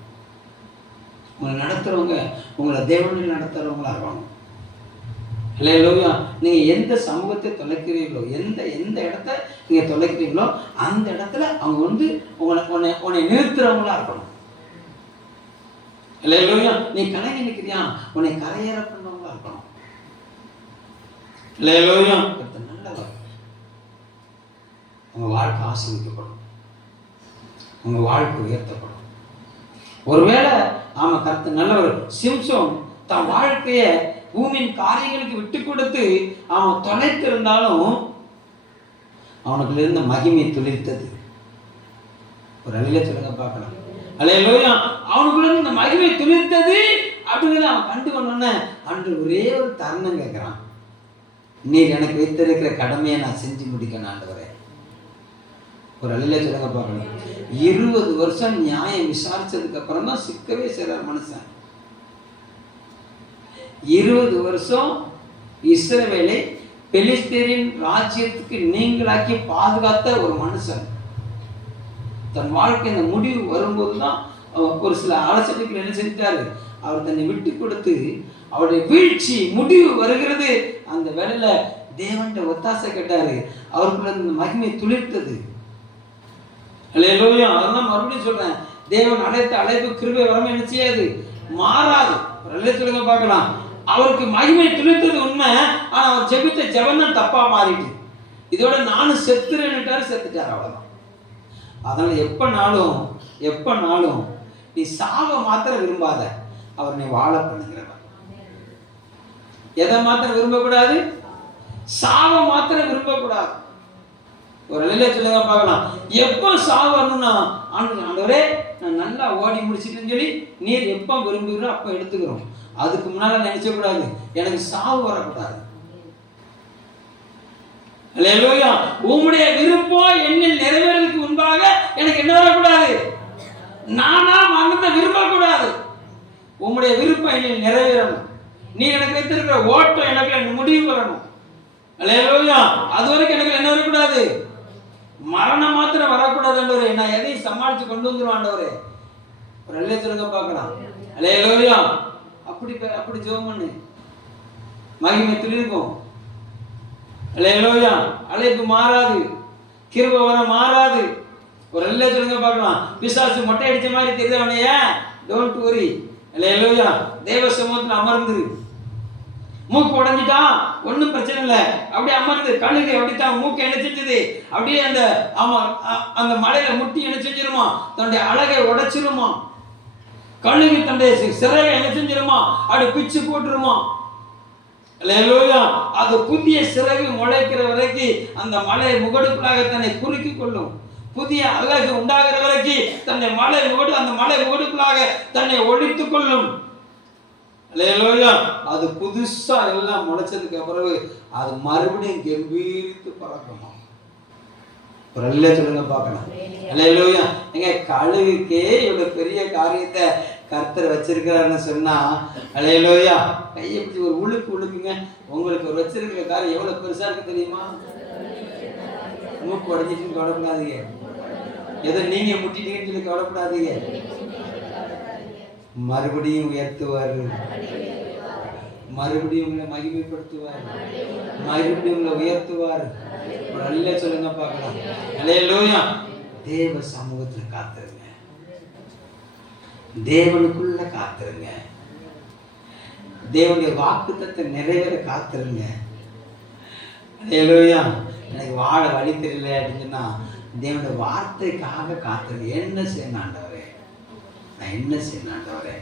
உங்களை நடத்துறவங்க உங்களை தேவனில் நடத்துறவங்களா இருக்கணும். அல்லேலூயா. நீங்க எந்த சமூகத்தை தொலைக்கிறீங்களோ, எந்த இடத்த நீங்க தொலைக்கிறீங்களோ அந்த இடத்துல அவங்க வந்து உன்னை நிறுத்துறவங்களா இருக்கணும். அல்லேலூயா. நீ கலங்கி நிற்கிறியா, உன்னை கரையேற பண்ணவங்களா இருக்கணும். அல்லேலூயா. நல்லவர். உங்க வாழ்க்கை ஆசீர்வதிக்கப்படும். உங்க வாழ்க்கை உயர்த்தப்படும். ஒருவேளை ஆமா கர்த்தர் நல்லவர். சிம்சோன் தன் வாழ்க்கைய பூமியின் காரியங்களுக்கு விட்டு கொடுத்து அவன் தொலைத்திருந்தாலும் அவனுக்குள்ள இருந்த மகிமை துளிர்த்தது. ஒரு அலையில சொல்லுங்க பார்க்கலாம். அல்லேலூயா. அவனுக்குள்ள இருந்த மகிமை துளிர்த்தது அப்படிங்கிறத அவன் கண்டு கொண்டோன்னே அன்று ஒரே ஒரு தருணம் கேட்கிறான். நீர் எனக்கு வைத்திருக்கிற கடமையை நான் செஞ்சு முடிக்கணும் ஆண்டவரே. ஒரு அலையில சொல்லுங்க பார்க்கலாம். 20 வருஷம் நியாயம் விசாரிச்சதுக்கு அப்புறம் தான் சிக்கவே செய்றார் மனுஷன். 20 வருஷம் இஸ்ரவேலை பெலிஸ்தீரின் ராஜ்யத்துக்கு நீங்களாக்கி பாதுகாத்த ஒரு மனுஷன் தன் வாழ்க்கை இந்த முடிவு வரும்போது தான் ஒரு சில ஆலோசனைகள் என்ன செஞ்சாரு? அவர் தன்னை விட்டு கொடுத்து அவருடைய வீழ்ச்சி முடிவு வருகிறது. அந்த வேளையில தேவன்கிட்ட ஒத்தாசை கேட்டாரு. அவருக்குள்ள இந்த மகிமை துளிர்த்தது. அல்லேலூயா. அதெல்லாம் மறுபடியும் சொல்றேன், தேவன் அழைத்த அழைப்பு கிருபை வரமே என்ன செய்யாது? மாறாது. ஒரு அல்லே சொல்லுங்க பார்க்கலாம். அவருக்கு மகிமை துளிர்த்தது உண்மை. ஆனா அவர் ஜெபித்த ஜெபம் தான் தப்பா மாறிட்டு. இதோட நானும் செத்துறேன்னுட்டாரு, செத்துட்டார். அவ்வளவுதான். அதனால எப்பனாலும் நீ சாவ மாத்திரம் விரும்பாத, அவர் நீ வாழ பண்ணுகிறவர். எதை மாத்திரம் விரும்பக்கூடாது? சாவ மாத்திரம் விரும்பக்கூடாது. ஒரு நிலையில சொல்லுங்க பார்க்கலாம், எப்போ சாவு வரணும்னா ஆண்டவரே நான் நல்லா ஓடி முடிச்சிட்டேன்னு சொல்லி நீர் எப்போ விரும்புகிறோ அப்போ எடுத்துக்கிறோம். அதுக்கு முன்னால நினைச்சக்கூடாது எனக்கு சாவு வரக்கூடாது. அல்லேலூயா. உம்முடைய விருப்பம் என்னில் நிறைவேறதுக்கு முன்பாக எனக்கு என்ன வரக்கூடாது? நானா மரணத்தை விரும்பக்கூடாது. உம்முடைய விருப்பம் என்னில் நிறைவேறணும். நீ எனக்கு வைத்திருக்கிற ஓட்டம் எனக்கு முடிவு பெறணும். அல்லேலூயா. அது வரைக்கும் எனக்கு என்ன வரக்கூடாது? மரணம் மாத்திரம் வரக்கூடாது. ஆண்டவரே நான் எதையும் சமாளிச்சு கொண்டு வந்துருவேன் ஆண்டவரே. ஒரு அல்லே சொல்லுங்க பார்க்கலாம். அல்லேலூயா. அப்படி ஜெபம் பண்ணு, மகிமை துளிர்க்கும். அல்லேலூயா. அழைப்பு மாறாது, கிருபை வரம் மாறாது. ஒரு அல்லே சொல்லுங்க பார்க்கலாம். பிசாசு மொட்டை அடிச்ச மாதிரி தெரியுதவனைய டோன்ட் வரி. அல்லேலூயா. தேவ சமூகத்தில் அமர்ந்துரு. மூக்கு உடைஞ்சிட்டான், ஒன்றும் பிரச்சனை இல்லை, அப்படியே அமர்ந்து கழுகு அப்படித்தான் மூக்கு என்ன செஞ்சது, அப்படியே அந்த மலையில முட்டி என்ன செஞ்சிருமா, தன்னுடைய அழகை உடைச்சிருமா. கழுகு தன்னுடைய சிறகை என்ன செஞ்சிருமா, அப்படி பிச்சு போட்டுருமா. அல்லேலூயா. அது புதிய சிறகு முளைக்கிற வரைக்கும் அந்த மலை முகடுக்குள்ளாக தன்னை குறுக்கி கொள்ளும். புதிய அழகு உண்டாகிற வரைக்கும் அந்த மலை முகடுக்குள்ளாக தன்னை ஒழித்துக் கொள்ளும். அல்லேலூயா. அது புதுசா எல்லாம் முளைச்சதுக்கு பிறகு அது மறுபடியும் கம்பீரித்து பறக்குமா. ஒரு அல்லே சொல்லுங்க பார்க்கலாம். அல்லேலூயா. எங்க கழுகுக்கே இவ்வளவு பெரிய காரியத்தை கர்த்தர் வச்சிருக்கிறாருன்னு சொன்னா, அல்லேலூயா, கையை பிடிச்சி ஒரு உழுக்குங்க. உங்களுக்கு ஒரு வச்சிருக்கிற காரியம் எவ்வளவு பெருசா இருக்கு தெரியுமா? மூக்கு உடைஞ்சிட்டுன்னு கவலைப்படாதீங்க, எதை நீங்க முட்டிட்டீங்கன்னு சொல்லி கவலைப்படாதீங்க. மறுபடியும் உயர்த்துவார், மறுபடியும் உங்களை மகிமைப்படுத்துவார், மறுபடியும் உங்களை உயர்த்துவார். ஒரு அல்லே சொல்லுங்க பார்க்கலாம். அல்லேலூயா. தேவ சமூகத்துல காத்துருங்க, தேவனுக்குள்ள காத்துருங்க, தேவனுடைய வாக்குத்தத்தை நிறைவேற காத்துருங்க. அல்லேலூயா. எனக்கு வாழ வழி தெரியல அப்படின்னு சொன்னா தேவனுடைய வார்த்தைக்காக காத்துருங்க. என்ன செய்யணும் ஆண்டவரே, நான் என்ன செய்யணும் ஆண்டவரே,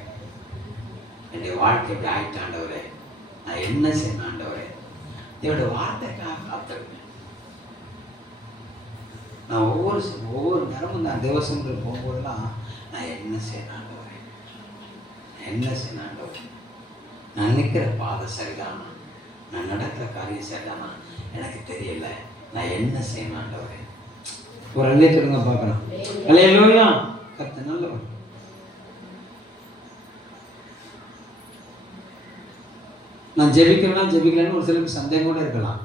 என்னுடைய வாழ்க்கை எப்படி ஆயிட்டு ஆண்டவரே, நான் என்ன செய்யணும் ஆண்டவரே. என்னுடைய வார்த்தைக்காக காத்திருக்கேன். நான் ஒவ்வொரு நேரமும் நான் தேவசனத்தில் போகும்போதெல்லாம் நான் என்ன செய்யணும் ஆண்டவரே, நான் என்ன செய்யணும் ஆண்டவரே, நான் நிற்கிற பாதை சரிதானா, நான் நடக்கிற காரியம் சரிதானா எனக்கு தெரியல, நான் என்ன செய்யணும் ஆண்டவரே. ஒரு அல்லே சொல்லுங்க பார்க்கலாம். அல்லேலூயா. கர்த்தர் நல்லவர். நான் ஜெபிக்கலன்னு ஒரு சிலருக்கு சந்தேகம் கூட இருக்கலாம்.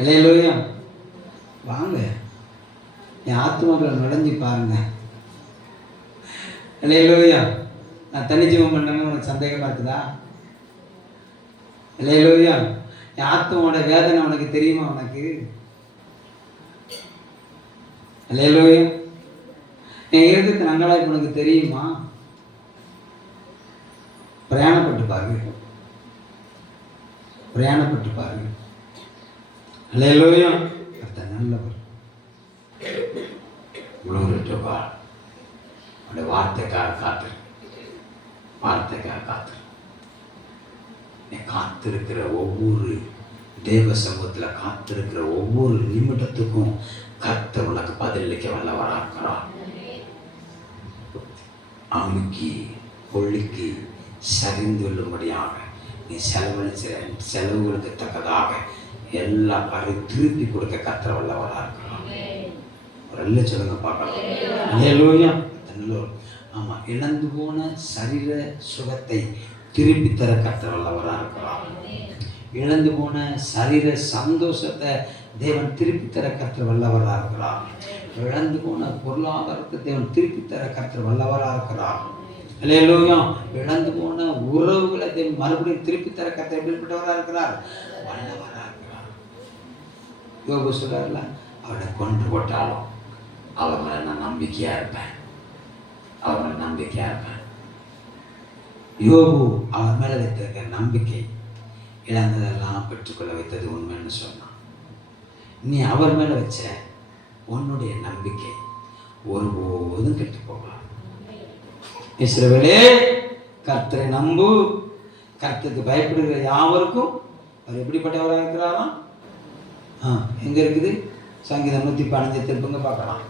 அல்லேலூயா. வாங்க என் ஆத்மாக்களை நுழைஞ்சி பாருங்க. அல்லேலூயா. நான் தனிஜீவம் பண்ணேன்னு உனக்கு சந்தேகமா இருக்குதா? அல்லேலூயா. என் ஆத்மாவோட வேதனை உனக்கு தெரியுமா? உனக்கு அல்லேலூயா. என் இருதயத்தின் அங்கலாய்ப்பு உனக்கு தெரியுமா? பிரயாணப்பட்டு பாருங்க. அல்லேலூயா. கர்த்தர் நல்லவர். glory to God. அந்த வார்த்தைக்காக காத்திரு. நீ காத்திருக்கிற ஒவ்வொரு தேவ சமூகத்தில் காத்திருக்கிற ஒவ்வொரு நிமிடத்துக்கும் கர்த்தர் உனக்கு பதிலளிக்க வல்லவராக இருக்கிறார். அமுக்கி பொழுக்கி சரிந்துள்ளபடியாக நீ செலவழிச்ச செலவுகளுக்கு தக்கதாக எல்லா காரையும் திருப்பி கொடுக்க கர்த்தர் வல்லவராக இருக்கிறார். ஒரு அல்ல சொல்லுங்க பார்க்கலாம். அல்லேலூயா. ஆமா, இழந்து போன சரீர சுகத்தை திருப்பி தர கர்த்தர் வல்லவராக இருக்கிறார். இழந்து போன சரீர சந்தோஷத்தை தேவன் திருப்பி தர கர்த்தர் வல்லவராக இருக்கிறார். இழந்து போன பொருளாதாரத்தை தேவன் திருப்பி தர கர்த்தர் வல்லவராக இருக்கிறார். அல்லேலூயா. இழந்து போன உறவுகளை தேவன் மறுபடியும் திருப்பி தர கர்த்தர் எப்படிப்பட்டவராக இருக்கிறார்? வல்லவராக இருக்கிறார். யோபு சொல்றாருல, அவனை கொன்று போட்டாலும் அவர் மேல நான் நம்பிக்கையா இருப்பேன். யோபு அவர் மேல வைத்திருக்கிற நம்பிக்கை இழந்ததெல்லாம் பெற்றுக்கொள்ள வைத்தது உண்மைன்னு சொன்னான். நீ அவர் மேலே வச்ச உன்னுடைய நம்பிக்கை ஒருபோதும் கெட்டு போகலாம். இஸ்ரவேலே, கர்த்தரை நம்பு. கர்த்தருக்கு பயப்படுகிற யாவருக்கும் அவர் எப்படிப்பட்டவராக இருக்கிறாராம்? எங்க இருக்குது? சங்கீதம் 115 திருப்பங்க பார்க்கலாம்.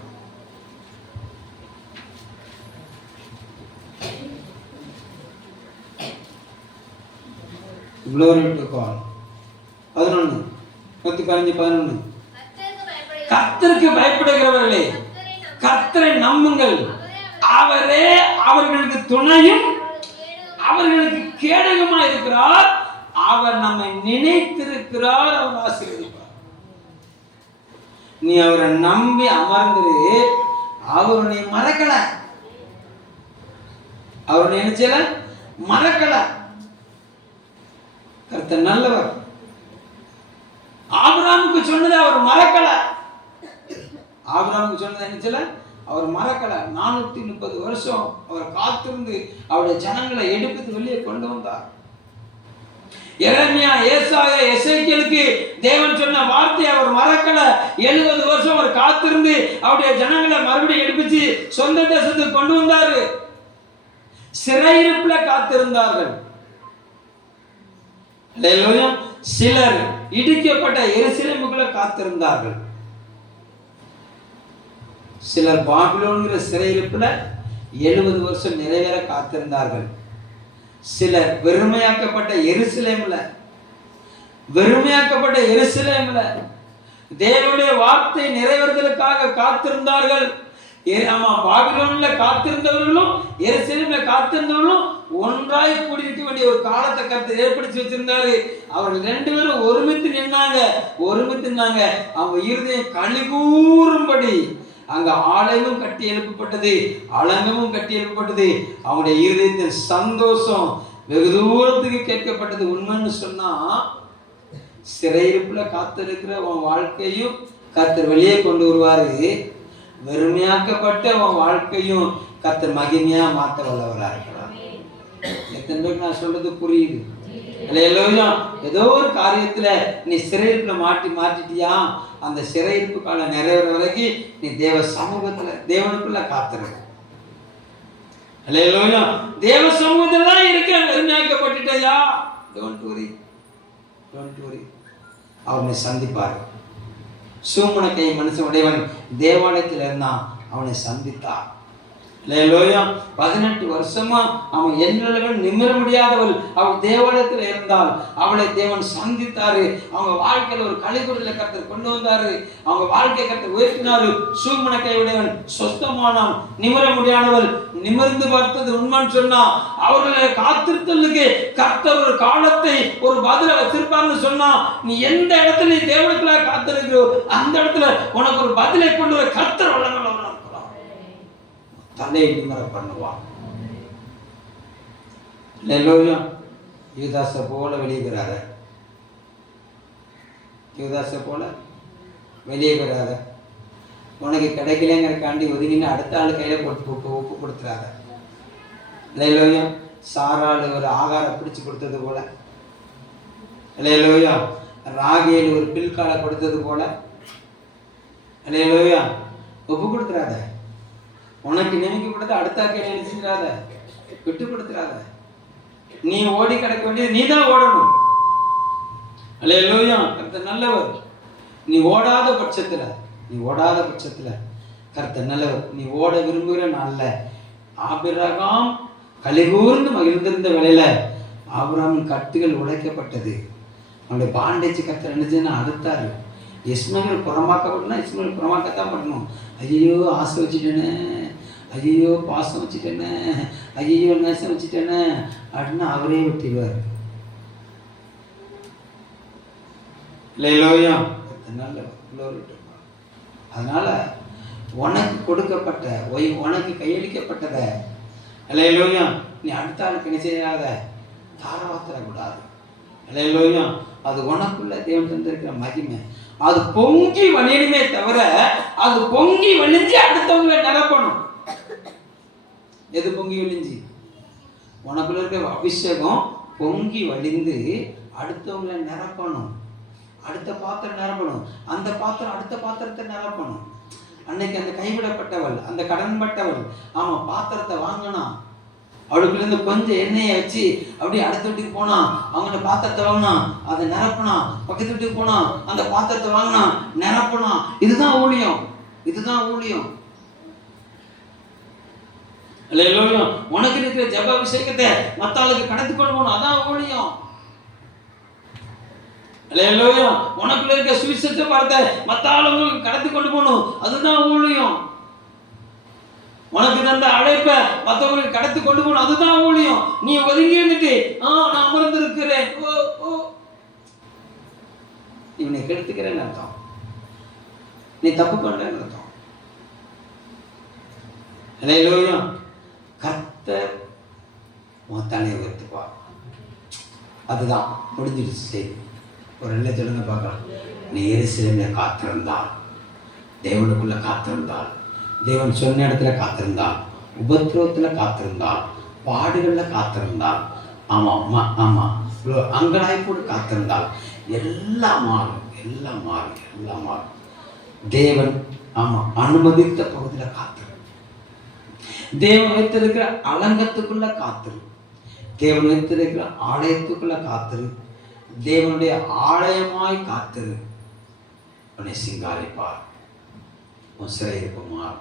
Glory to God. 11 115 11. கர்த்தருக்கு பயப்படுகிறவர்களே, கர்த்தரை நம்புங்கள். அவரே அவர்களுக்கு துணையும் அவர்களுக்கு கேடகமா இருக்கிறார். அவர் நம்மை நினைத்திருக்கிறார். அவர் ஆசீர்வதிப்பார். நீ அவரை நம்பி அமர்ந்துரு. அவர் உன்னை மறக்கல. அவர் நினைச்சல மறக்கல. கர்த்தர் நல்லவர். ஆபிரகாமுக்கு சொன்னதை அவர் மறக்கல. ஆபிரகாமுக்கு சொன்னதை நினைச்சல அவர் மறக்கல. 430 வருஷம் அவர் காத்திருந்து அவருடைய ஜனங்களை எடுத்து வெளியே கொண்டு வந்தார். எரேமியா, ஏசாயா, எசேக்கியேலுக்கு தேவன் சொன்ன வார்த்தையை அவர் மறக்கல. 70 வருஷம் அவர் காத்திருந்து அவருடைய ஜனங்களை மறுபடியும் எடுப்பிச்சு சொந்த தேசத்துக்கு கொண்டு வந்தாரு. சிறையிருப்புல காத்திருந்தார்கள். சிலர் இடிக்கப்பட்ட எருசலேமுக்குள்ள காத்திருந்தார்கள். சிலர் பாபிலோன்கிற சிறையிருப்புல 70 வருஷம் நிறைவேற காத்திருந்தார்கள். சிலர் வெறுமையாக்கப்பட்ட எருசலேம்ல தேவனுடைய வார்த்தை நிறைவேறுதலுக்காக காத்திருந்தார்கள். பாபிலோன்ல காத்திருந்தவர்களும் எருசலேம்ல காத்திருந்தவர்களும் ஒன்றாய் கூடியிருக்க வேண்டிய ஒரு காலத்தை கர்த்தர் ஏற்படுத்தி வச்சிருந்தாரு. அவர்கள் 2 பேரும் ஒருமித்து நின்னாங்க. அவங்க இருதயம் கலிகூறும்படி அங்க ஆலயமும் கட்டி எழுப்பப்பட்டது, அலங்கமும் கட்டி எழுப்பப்பட்டது. அவனுடைய இருதயத்தில் சந்தோஷம் வெகு தூரத்துக்கு கேட்கப்பட்டது. உண்மைன்னு சொன்னா சிறையிருப்புல காத்திருக்கிற உன் வாழ்க்கையும் கர்த்தர் வெளியே கொண்டு வருவாரு. வெறுமையாக்கப்பட்ட உன் வாழ்க்கையும் கர்த்தர் மகிமையா மாற்ற வல்லவராக இருக்கிறார். எத்தனை பேருக்கு நான் சொல்றது புரியுது? ஏதோ ஒரு காரியத்துல நீ சிறையிருப்புல மாட்டிட்டியா? அந்த சிறையிருப்பு காலம் நிறைவேற வரைக்கும் நீ தேவ சமூகத்துல தேவனுக்குள்ள காத்துரு. தேவ சமூகத்துல தான் இருக்க. வெறுமையாக்கப்பட்டுட்டயா? Don't worry. அவனை சந்திப்பார். சூமுனக்கை மனுஷன் உடையவன் தேவாலயத்தில் இருந்தான். அவனை சந்தித்தார். 18 வருஷமா அவன் என்னளவன் நிமிர முடியாதவள் அவள் தேவாலயத்தில் இருந்தால் அவளை தேவன் சந்தித்தாரு. அவங்க வாழ்க்கையில ஒரு கலிகுடல கர்த்தர் கொண்டு வந்தாரு. அவங்க வாழ்க்கை கர்த்தர் உயர்த்தினாரு. சூமுனக்கை உடையவன் சொஸ்தமானான். நிமிர முடியாதவள் நிமிர்ந்து பார்த்தது உண்மைன்னு சொன்னா அவர்களை காத்திருத்தலுக்கு கர்த்தர் ஒரு காலத்தை ஒரு பதில வச்சிருப்பாருன்னு சொன்னா நீ எந்த இடத்துல நீ தேவனுக்குள்ள காத்திருக்கிறோ அந்த இடத்துல உனக்கு ஒரு பதிலை கொண்டு வர கர்த்தர் வல்லமையுள்ளவராக தன்னை நிமிர பண்ணுவான். யூதாசை போல வெளியே பெறாத. உனக்கு கிடைக்கலங்கிறக்காண்டி ஒதுங்கின்னு அடுத்த ஆள் கையில ஒப்பு கொடுத்துறாத. சாராள் ஒரு ஆகாரம் பிடிச்சு கொடுத்தது போல, ராகேல் ஒரு பில்காலை கொடுத்தது போல ஒப்பு கொடுத்துறாத. உனக்கு நினைக்கப்பட்டது அடுத்த கையில நினைச்சுக்கிறாத, விட்டுப்படுத்துறாத. நீ ஓடி கிடக்க வேண்டியது நீ தான் ஓடணும். கர்த்தர் நல்லவர். நீ ஓடாத பட்சத்துல கர்த்தர் நல்லவர். நீ ஓட விரும்புகிற நாள்ல ஆபிரகாம் கலிகூர்ந்து மகிழ்ந்திருந்த வேளையில ஆபிரகாமின் கட்டுகள் உடைக்கப்பட்டது. அவனுடைய பாண்டேஜ் கர்த்தர் என்னச்சுன்னா அறுத்தாரு. இஸ்மாயில் புறமாக்கப்பட்டனா இஸ்மாயில் புறமாக்கத்தான் பண்ணணும். ஐயோ ஆசை வச்சுட்டேனே, ஐயோ பாசம் வச்சுட்டேனே, ஐயோ நேசம் வச்சுட்டேனே அப்படின்னா அவரே விட்டுவார். அதனால உனக்கு கொடுக்கப்பட்ட உனக்கு கையளிக்கப்பட்டதை நீ அடுத்த ஆளுக்கு என்ன செய்யாத, தாராவாத்திரக்கூடாது. அது உனக்குள்ள தேவன் தந்திருக்கிற மகிமை. அது பொங்கி வழியணுமே தவிர அது பொங்கி வழிஞ்சு அடுத்தவங்களை நிரப்பணும். எது பொங்கி வழிஞ்சு? உனக்குள்ள இருக்கிற அபிஷேகம் பொங்கி வழிந்து அடுத்தவங்களை நிரப்பணும். அடுத்த பாத்திரம் நிரப்பணும், அந்த பாத்திரம் அடுத்த பாத்திரத்தை நிரப்பணும். அன்னைக்கு அந்த கைவிடப்பட்டவள், அந்த கடன்பட்டவள், ஆமா, பாத்திரத்தை வாங்கினா அவளுக்குலேருந்து கொஞ்சம் எண்ணெயை வச்சு அப்படியே அடுத்த வீட்டுக்கு போனா, அவங்கள்ட்ட பாத்திரத்தை வாங்கினா அதை நிரப்பினா, பக்கத்து வீட்டுக்கு போனா அந்த பாத்திரத்தை வாங்கினா நிரப்பினா. இதுதான் ஊழியம், இதுதான் ஊழியம். அல்லேலூயா. உனக்கு இருக்கிற ஜெப அபிஷேகத்தை மத்தவங்களுக்கு கடத்தி கொண்டு போகணும், அதான் ஊழியம். அல்லேலூயா. உனக்குள்ள இருக்க சுவிசேஷ வார்த்தை மத்தவங்களுக்கு கடத்தி கொண்டு போகணும், அதுதான் ஊழியம். உனக்கு தந்த அழைப்பை மற்றவங்களுக்கு கடத்தி கொண்டு போகணும், அதுதான் ஊழியம். நீ ஒதுங்கி இருந்துட்டு நான் அமர்ந்து இருக்கிறேன், இவனை கெடுத்துக்கிறேன்னு அர்த்தம், நீ தப்பு பண்றேன்னு அர்த்தம். அல்லேலூயா. கர்த்தர் உன் தலையை உயர்த்துப்பா, அதுதான் முடிஞ்சிடுச்சு. ஒரு ரெண்டு சொல்லுங்க பார்க்கலாம். நீ எருசலேமில் காத்திருந்தால், தேவனுக்குள்ள காத்திருந்தால், தேவன் சொன்ன இடத்துல காத்திருந்தால், உபத்திரவத்தில் காத்திருந்தால், பாடுகளில் காத்திருந்தால், ஆமாம் ஆமாம், அங்கலாய்ப்போடு காத்திருந்தால் எல்லாம் மாறும், எல்லாம் மாறும், எல்லாம் மாறும். தேவன் ஆமாம் அனுமதித்த பகுதியில் காத்திரு, தேவன் வைத்திருக்கிற அலங்கத்துக்குள்ள காத்திரு, தேவன் வைத்திருக்கிற ஆலயத்துக்குள்ள காத்திரு, தேவனுடைய ஆலயமாய் காத்திரு. உன்னை சிங்காரிப்பார், உன் சிறையிருப்புமார்.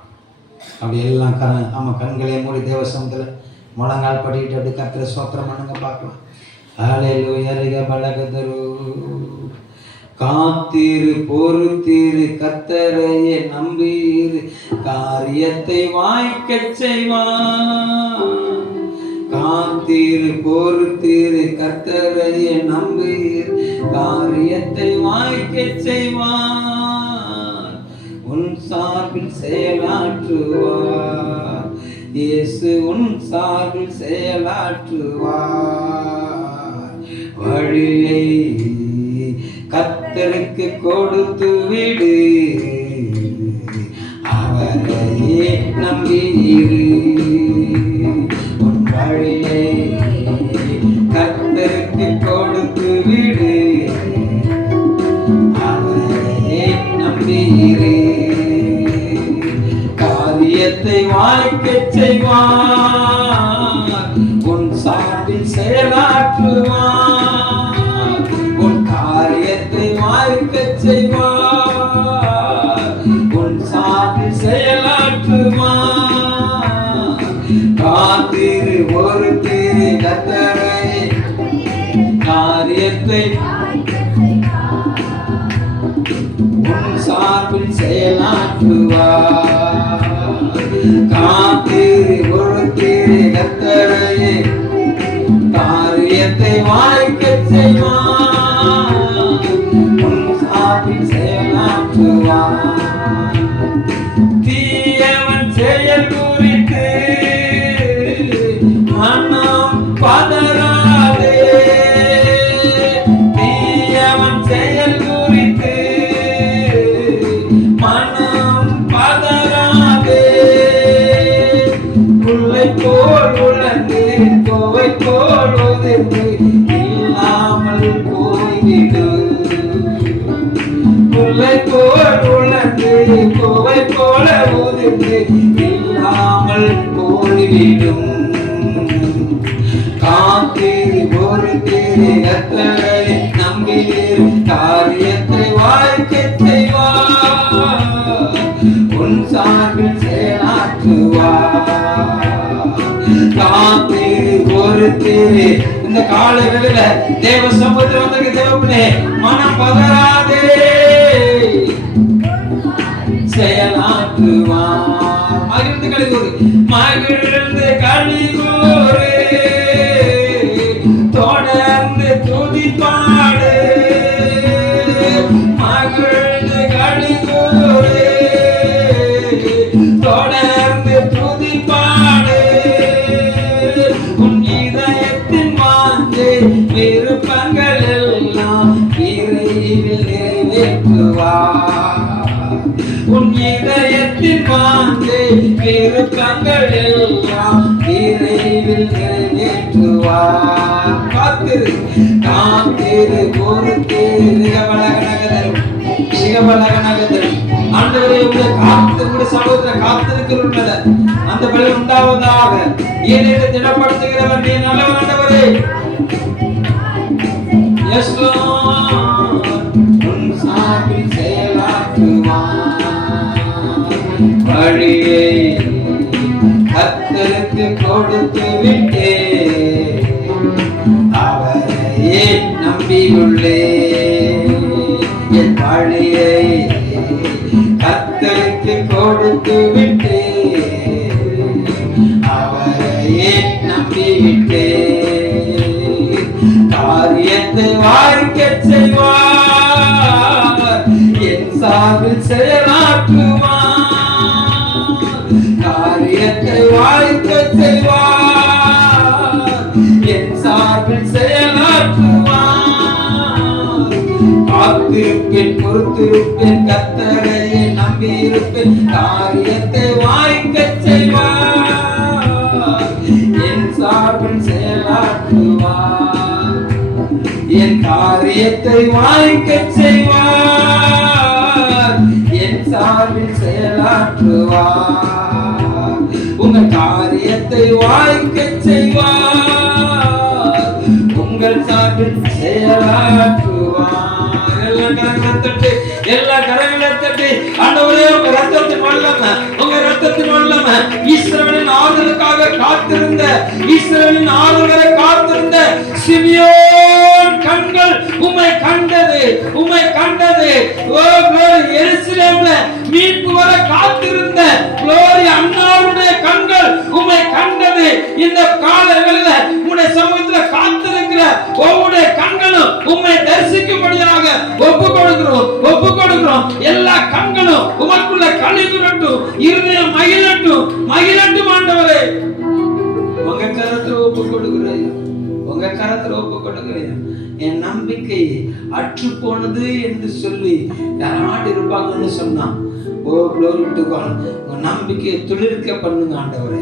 அப்படி எல்லாம் நம்ம கண்களை மூடி தேவ சமூகத்தில் முழங்கால் படிக்கிட்டு அப்படி கர்த்தரை ஸ்தோத்திரம் பண்ணுங்க பார்க்கலாம். ஹல்லேலூயா பலகதரு காத்திரு பொறுத்திரு கர்த்தரையே நம்பீரு காரியத்தை வாய்க்கச் செய்வார். காத்திரு பொறுத்திரு கர்த்தரையே நம்பீர் காரியத்தை வாய்க்கச் செய்வார். உன் சார்பில் செயலாற்றுவார், இயேசு உன் சார்பில் செயலாற்றுவார். வழியை கர்த்தருக்கு கொடுத்து விடு, அவரையே நம்பியிரு. உன் வழியை கர்த்தருக்கு கொடுத்து விடு, அவரையே நம்பியிரு. காரியத்தை வாய்க்கச் செய்வார், உன் சார்பில் செயலாற்றுவார். உன் காரியத்தை வாய்க்கச் செய்வார், உன் சார்பில் செயலாற்றுவார். காத்திரு பொறுத்திரு கர்த்தரை காரியத்தை உன் சார்பில் செயலாற்றுவார். காத்திரு பொறுத்திரு கர்த்தரையே காரியத்தை வாய்க்கச் செய்வார், உன் சார்பில் செயலாற்றுவார். தீயவன் செயல் குறித்து மனம் பதறாதே, தீயவன் செயல் குறித்து மனம் பதறாதே. புல்லை போல் உலர்ந்து கோவை போல் உதிர்ந்து இல்லாமல் போய்விடும். புல்லை போல் உலர்ந்து கோவை போல உதிர்ந்து இல்லாமல் போய்விடும். காத்திரு பொறுத்திரு கர்த்தரை நம்பியிரு காரியத்தை வாய்க்கச் செய்வார், உன் சார்பில் செயலாற்றுவார். காத்திரு பொறுத்திரு. இந்த கால வேளையில தேவ சமூகத்தில் வந்திருக்க தேவனே, மனம் பதறாதே, செயலாற்றுவார். மகிழ்ந்து கழிவுறு, மகிழ்ந்து கழிவுறு, தொடர்ந்து துதிப்பாடு. மகிழ்ந்து கழிவுறு, தொடர்ந்து துதிப்பாடு. உன் இதயத்தின் வாஞ்சை விருப்பங்கள் எல்லாம் விரைவில் நிறைவேற்றுவார். உன் இதயத்தின் வாஞ்சை விருப்பங்கள் எல்லாம் விரைவில் நிறைவேற்றுவார். காத்திரு காத்திரு பொறுத்தேரு சிகபலகனகதர் ஆண்டவரே உடைய உடைய சகோதர காத்திருக்கிற அந்த பலன் உண்டாவதாக. ஏனென்று திடப்படுத்துகிறவர் நீ நல்லவர் ஆண்டவரே. Yes Lord, உன் சார்பில் செயலாற்றுவார். வழியை கர்த்தருக்கு கொடுத்து விட்டே அவரையே நம்பியுள்ளே. என் வழியை கர்த்தருக்கு கொடுத்து விட்டே அவரையே நம்பிவிட்டே. காரியத்தை வாய்க்க செய்வார், என் சார்பில் செயலாற்றுவார். காரியத்தை வாய்க்க செய்வார், என் சார்பில் செயலாற்றுவார். காத்திருப்பேன் பொறுத்திருப்பேன் கர்த்தரையே நம்பியிருப்பேன். காரியத்தை வாய்க்க செய்வார், என் சார்பில் செயலாற்றுவார். என் காரியத்தை வாய்க்க செய்வார், என் சார்பில் செயலாற்றுவார். உங்கள் காரியத்தை வாய்க்க செய்வார், உங்கள் சார்பில் செயலாற்றுவார். எல்லா கரங்களை தட்டி ஆண்டவரே உங்க ரத்தத்தின் வல்லமை, உங்க ரத்தத்தின் வல்லமை இஸ்ரவேலின் ஆறுதலுக்காக காத்திருந்த, இஸ்ரவேலின் ஆறுதலை காத்திருந்த சிமியோன் கண்கள் உம்மை கண்டது, உம்மை கண்டது. ஓ glory, எருசலேம்ல மீட்பு வர காத்திருந்த glory அன்னாருடைய கண்கள் உம்மை கண்டது. இந்த காலங்களில உம்முடைய சமூகத்தில் காத்திருக்கிற ஒவ்வொரு கண்களும் உம்மை தரிசிக்கும்படியாக ஒப்பு கொடுக்கிறோம். எல்லா கண்களும் உமக்குள்ள களி கூறட்டும், இருதயம் மகிழட்டும் ஆண்டவரே. உங்க கரத்துல ஒப்பு கொடுக்கிறேன். என் நம்பிக்கை அற்று போனது என்று சொல்லி யாராட்டு இருப்பாங்கன்னு சொன்னா, ஓ glory to God, உங்க நம்பிக்கையை துளிர்க்க பண்ணுங்க ஆண்டவரே.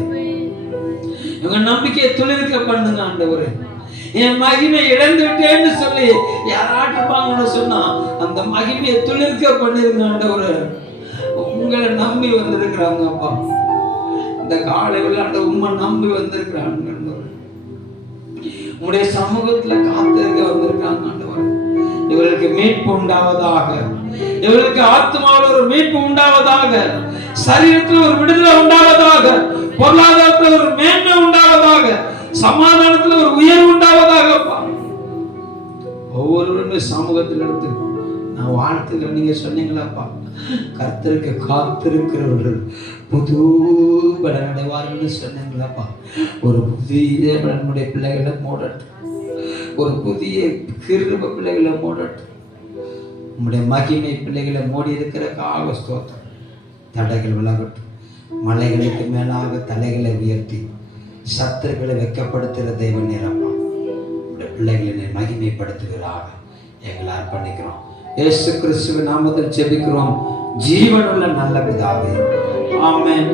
உங்க நம்பிக்கையை துளிர்க்க பண்ணுங்க ஆண்டவரே. என் மகிமை இழந்து விட்டேன்னு சொல்லி யாராட்டு இருப்பாங்கன்னு சொன்னா, அந்த மகிமையை துளிர்க்க பண்ணிருங்க ஆண்டவரே. உங்களை நம்பி வந்திருக்கிறாங்க அப்பா. இந்த காலையில் அந்த உண்மை நம்பி வந்திருக்கிறாங்க. உங்களுடைய சமூகத்துல காத்திருக்க வந்திருக்காங்க ஆண்டவர். இவர்களுக்கு மீட்பு உண்டாவதாக, இவர்களுக்கு ஆத்மாவில் ஒரு மீட்பு உண்டாவதாக, சரீரத்தில் ஒரு விடுதலை உண்டாவதாக, பொருளாதாரத்தில் ஒரு மேன்மை உண்டாவதாக, சமாதானத்தில் ஒரு உயர்வு உண்டாவதாக. ஒவ்வொருவருமே சமூகத்தில் எடுத்து நான் வாழ்த்துக்கள் நீங்க சொன்னீங்களாப்பா. கர்த்தருக்கு காத்திருக்கிறவர்கள் புது பலன் அடைவார்கள் சொன்னீங்களாப்பா. ஒரு புதிய பலனுடைய பிள்ளைகளை மூடட்டும், ஒரு புதிய கிருப பிள்ளைகளை மூடட்டும். உங்களுடைய மகிமை பிள்ளைகளை மூடி இருக்கிற கால ஸ்தோத்திரம். தடைகள் விலகட்டும், மலைகளுக்கு மேலாக தலைகளை உயர்த்தி சத்துருக்களை வெட்கப்படுத்துகிற தேவன் நிரப்பா. உங்களுடைய பிள்ளைகளை மகிமைப்படுத்துகிறாக எங்களை அர்ப்பணிக்கிறோம். இயேசு கிறிஸ்துவின் நாமத்தில் ஜெபிக்கிறோம், ஜீவனுள்ள நல்ல பிதாவே, ஆமென்.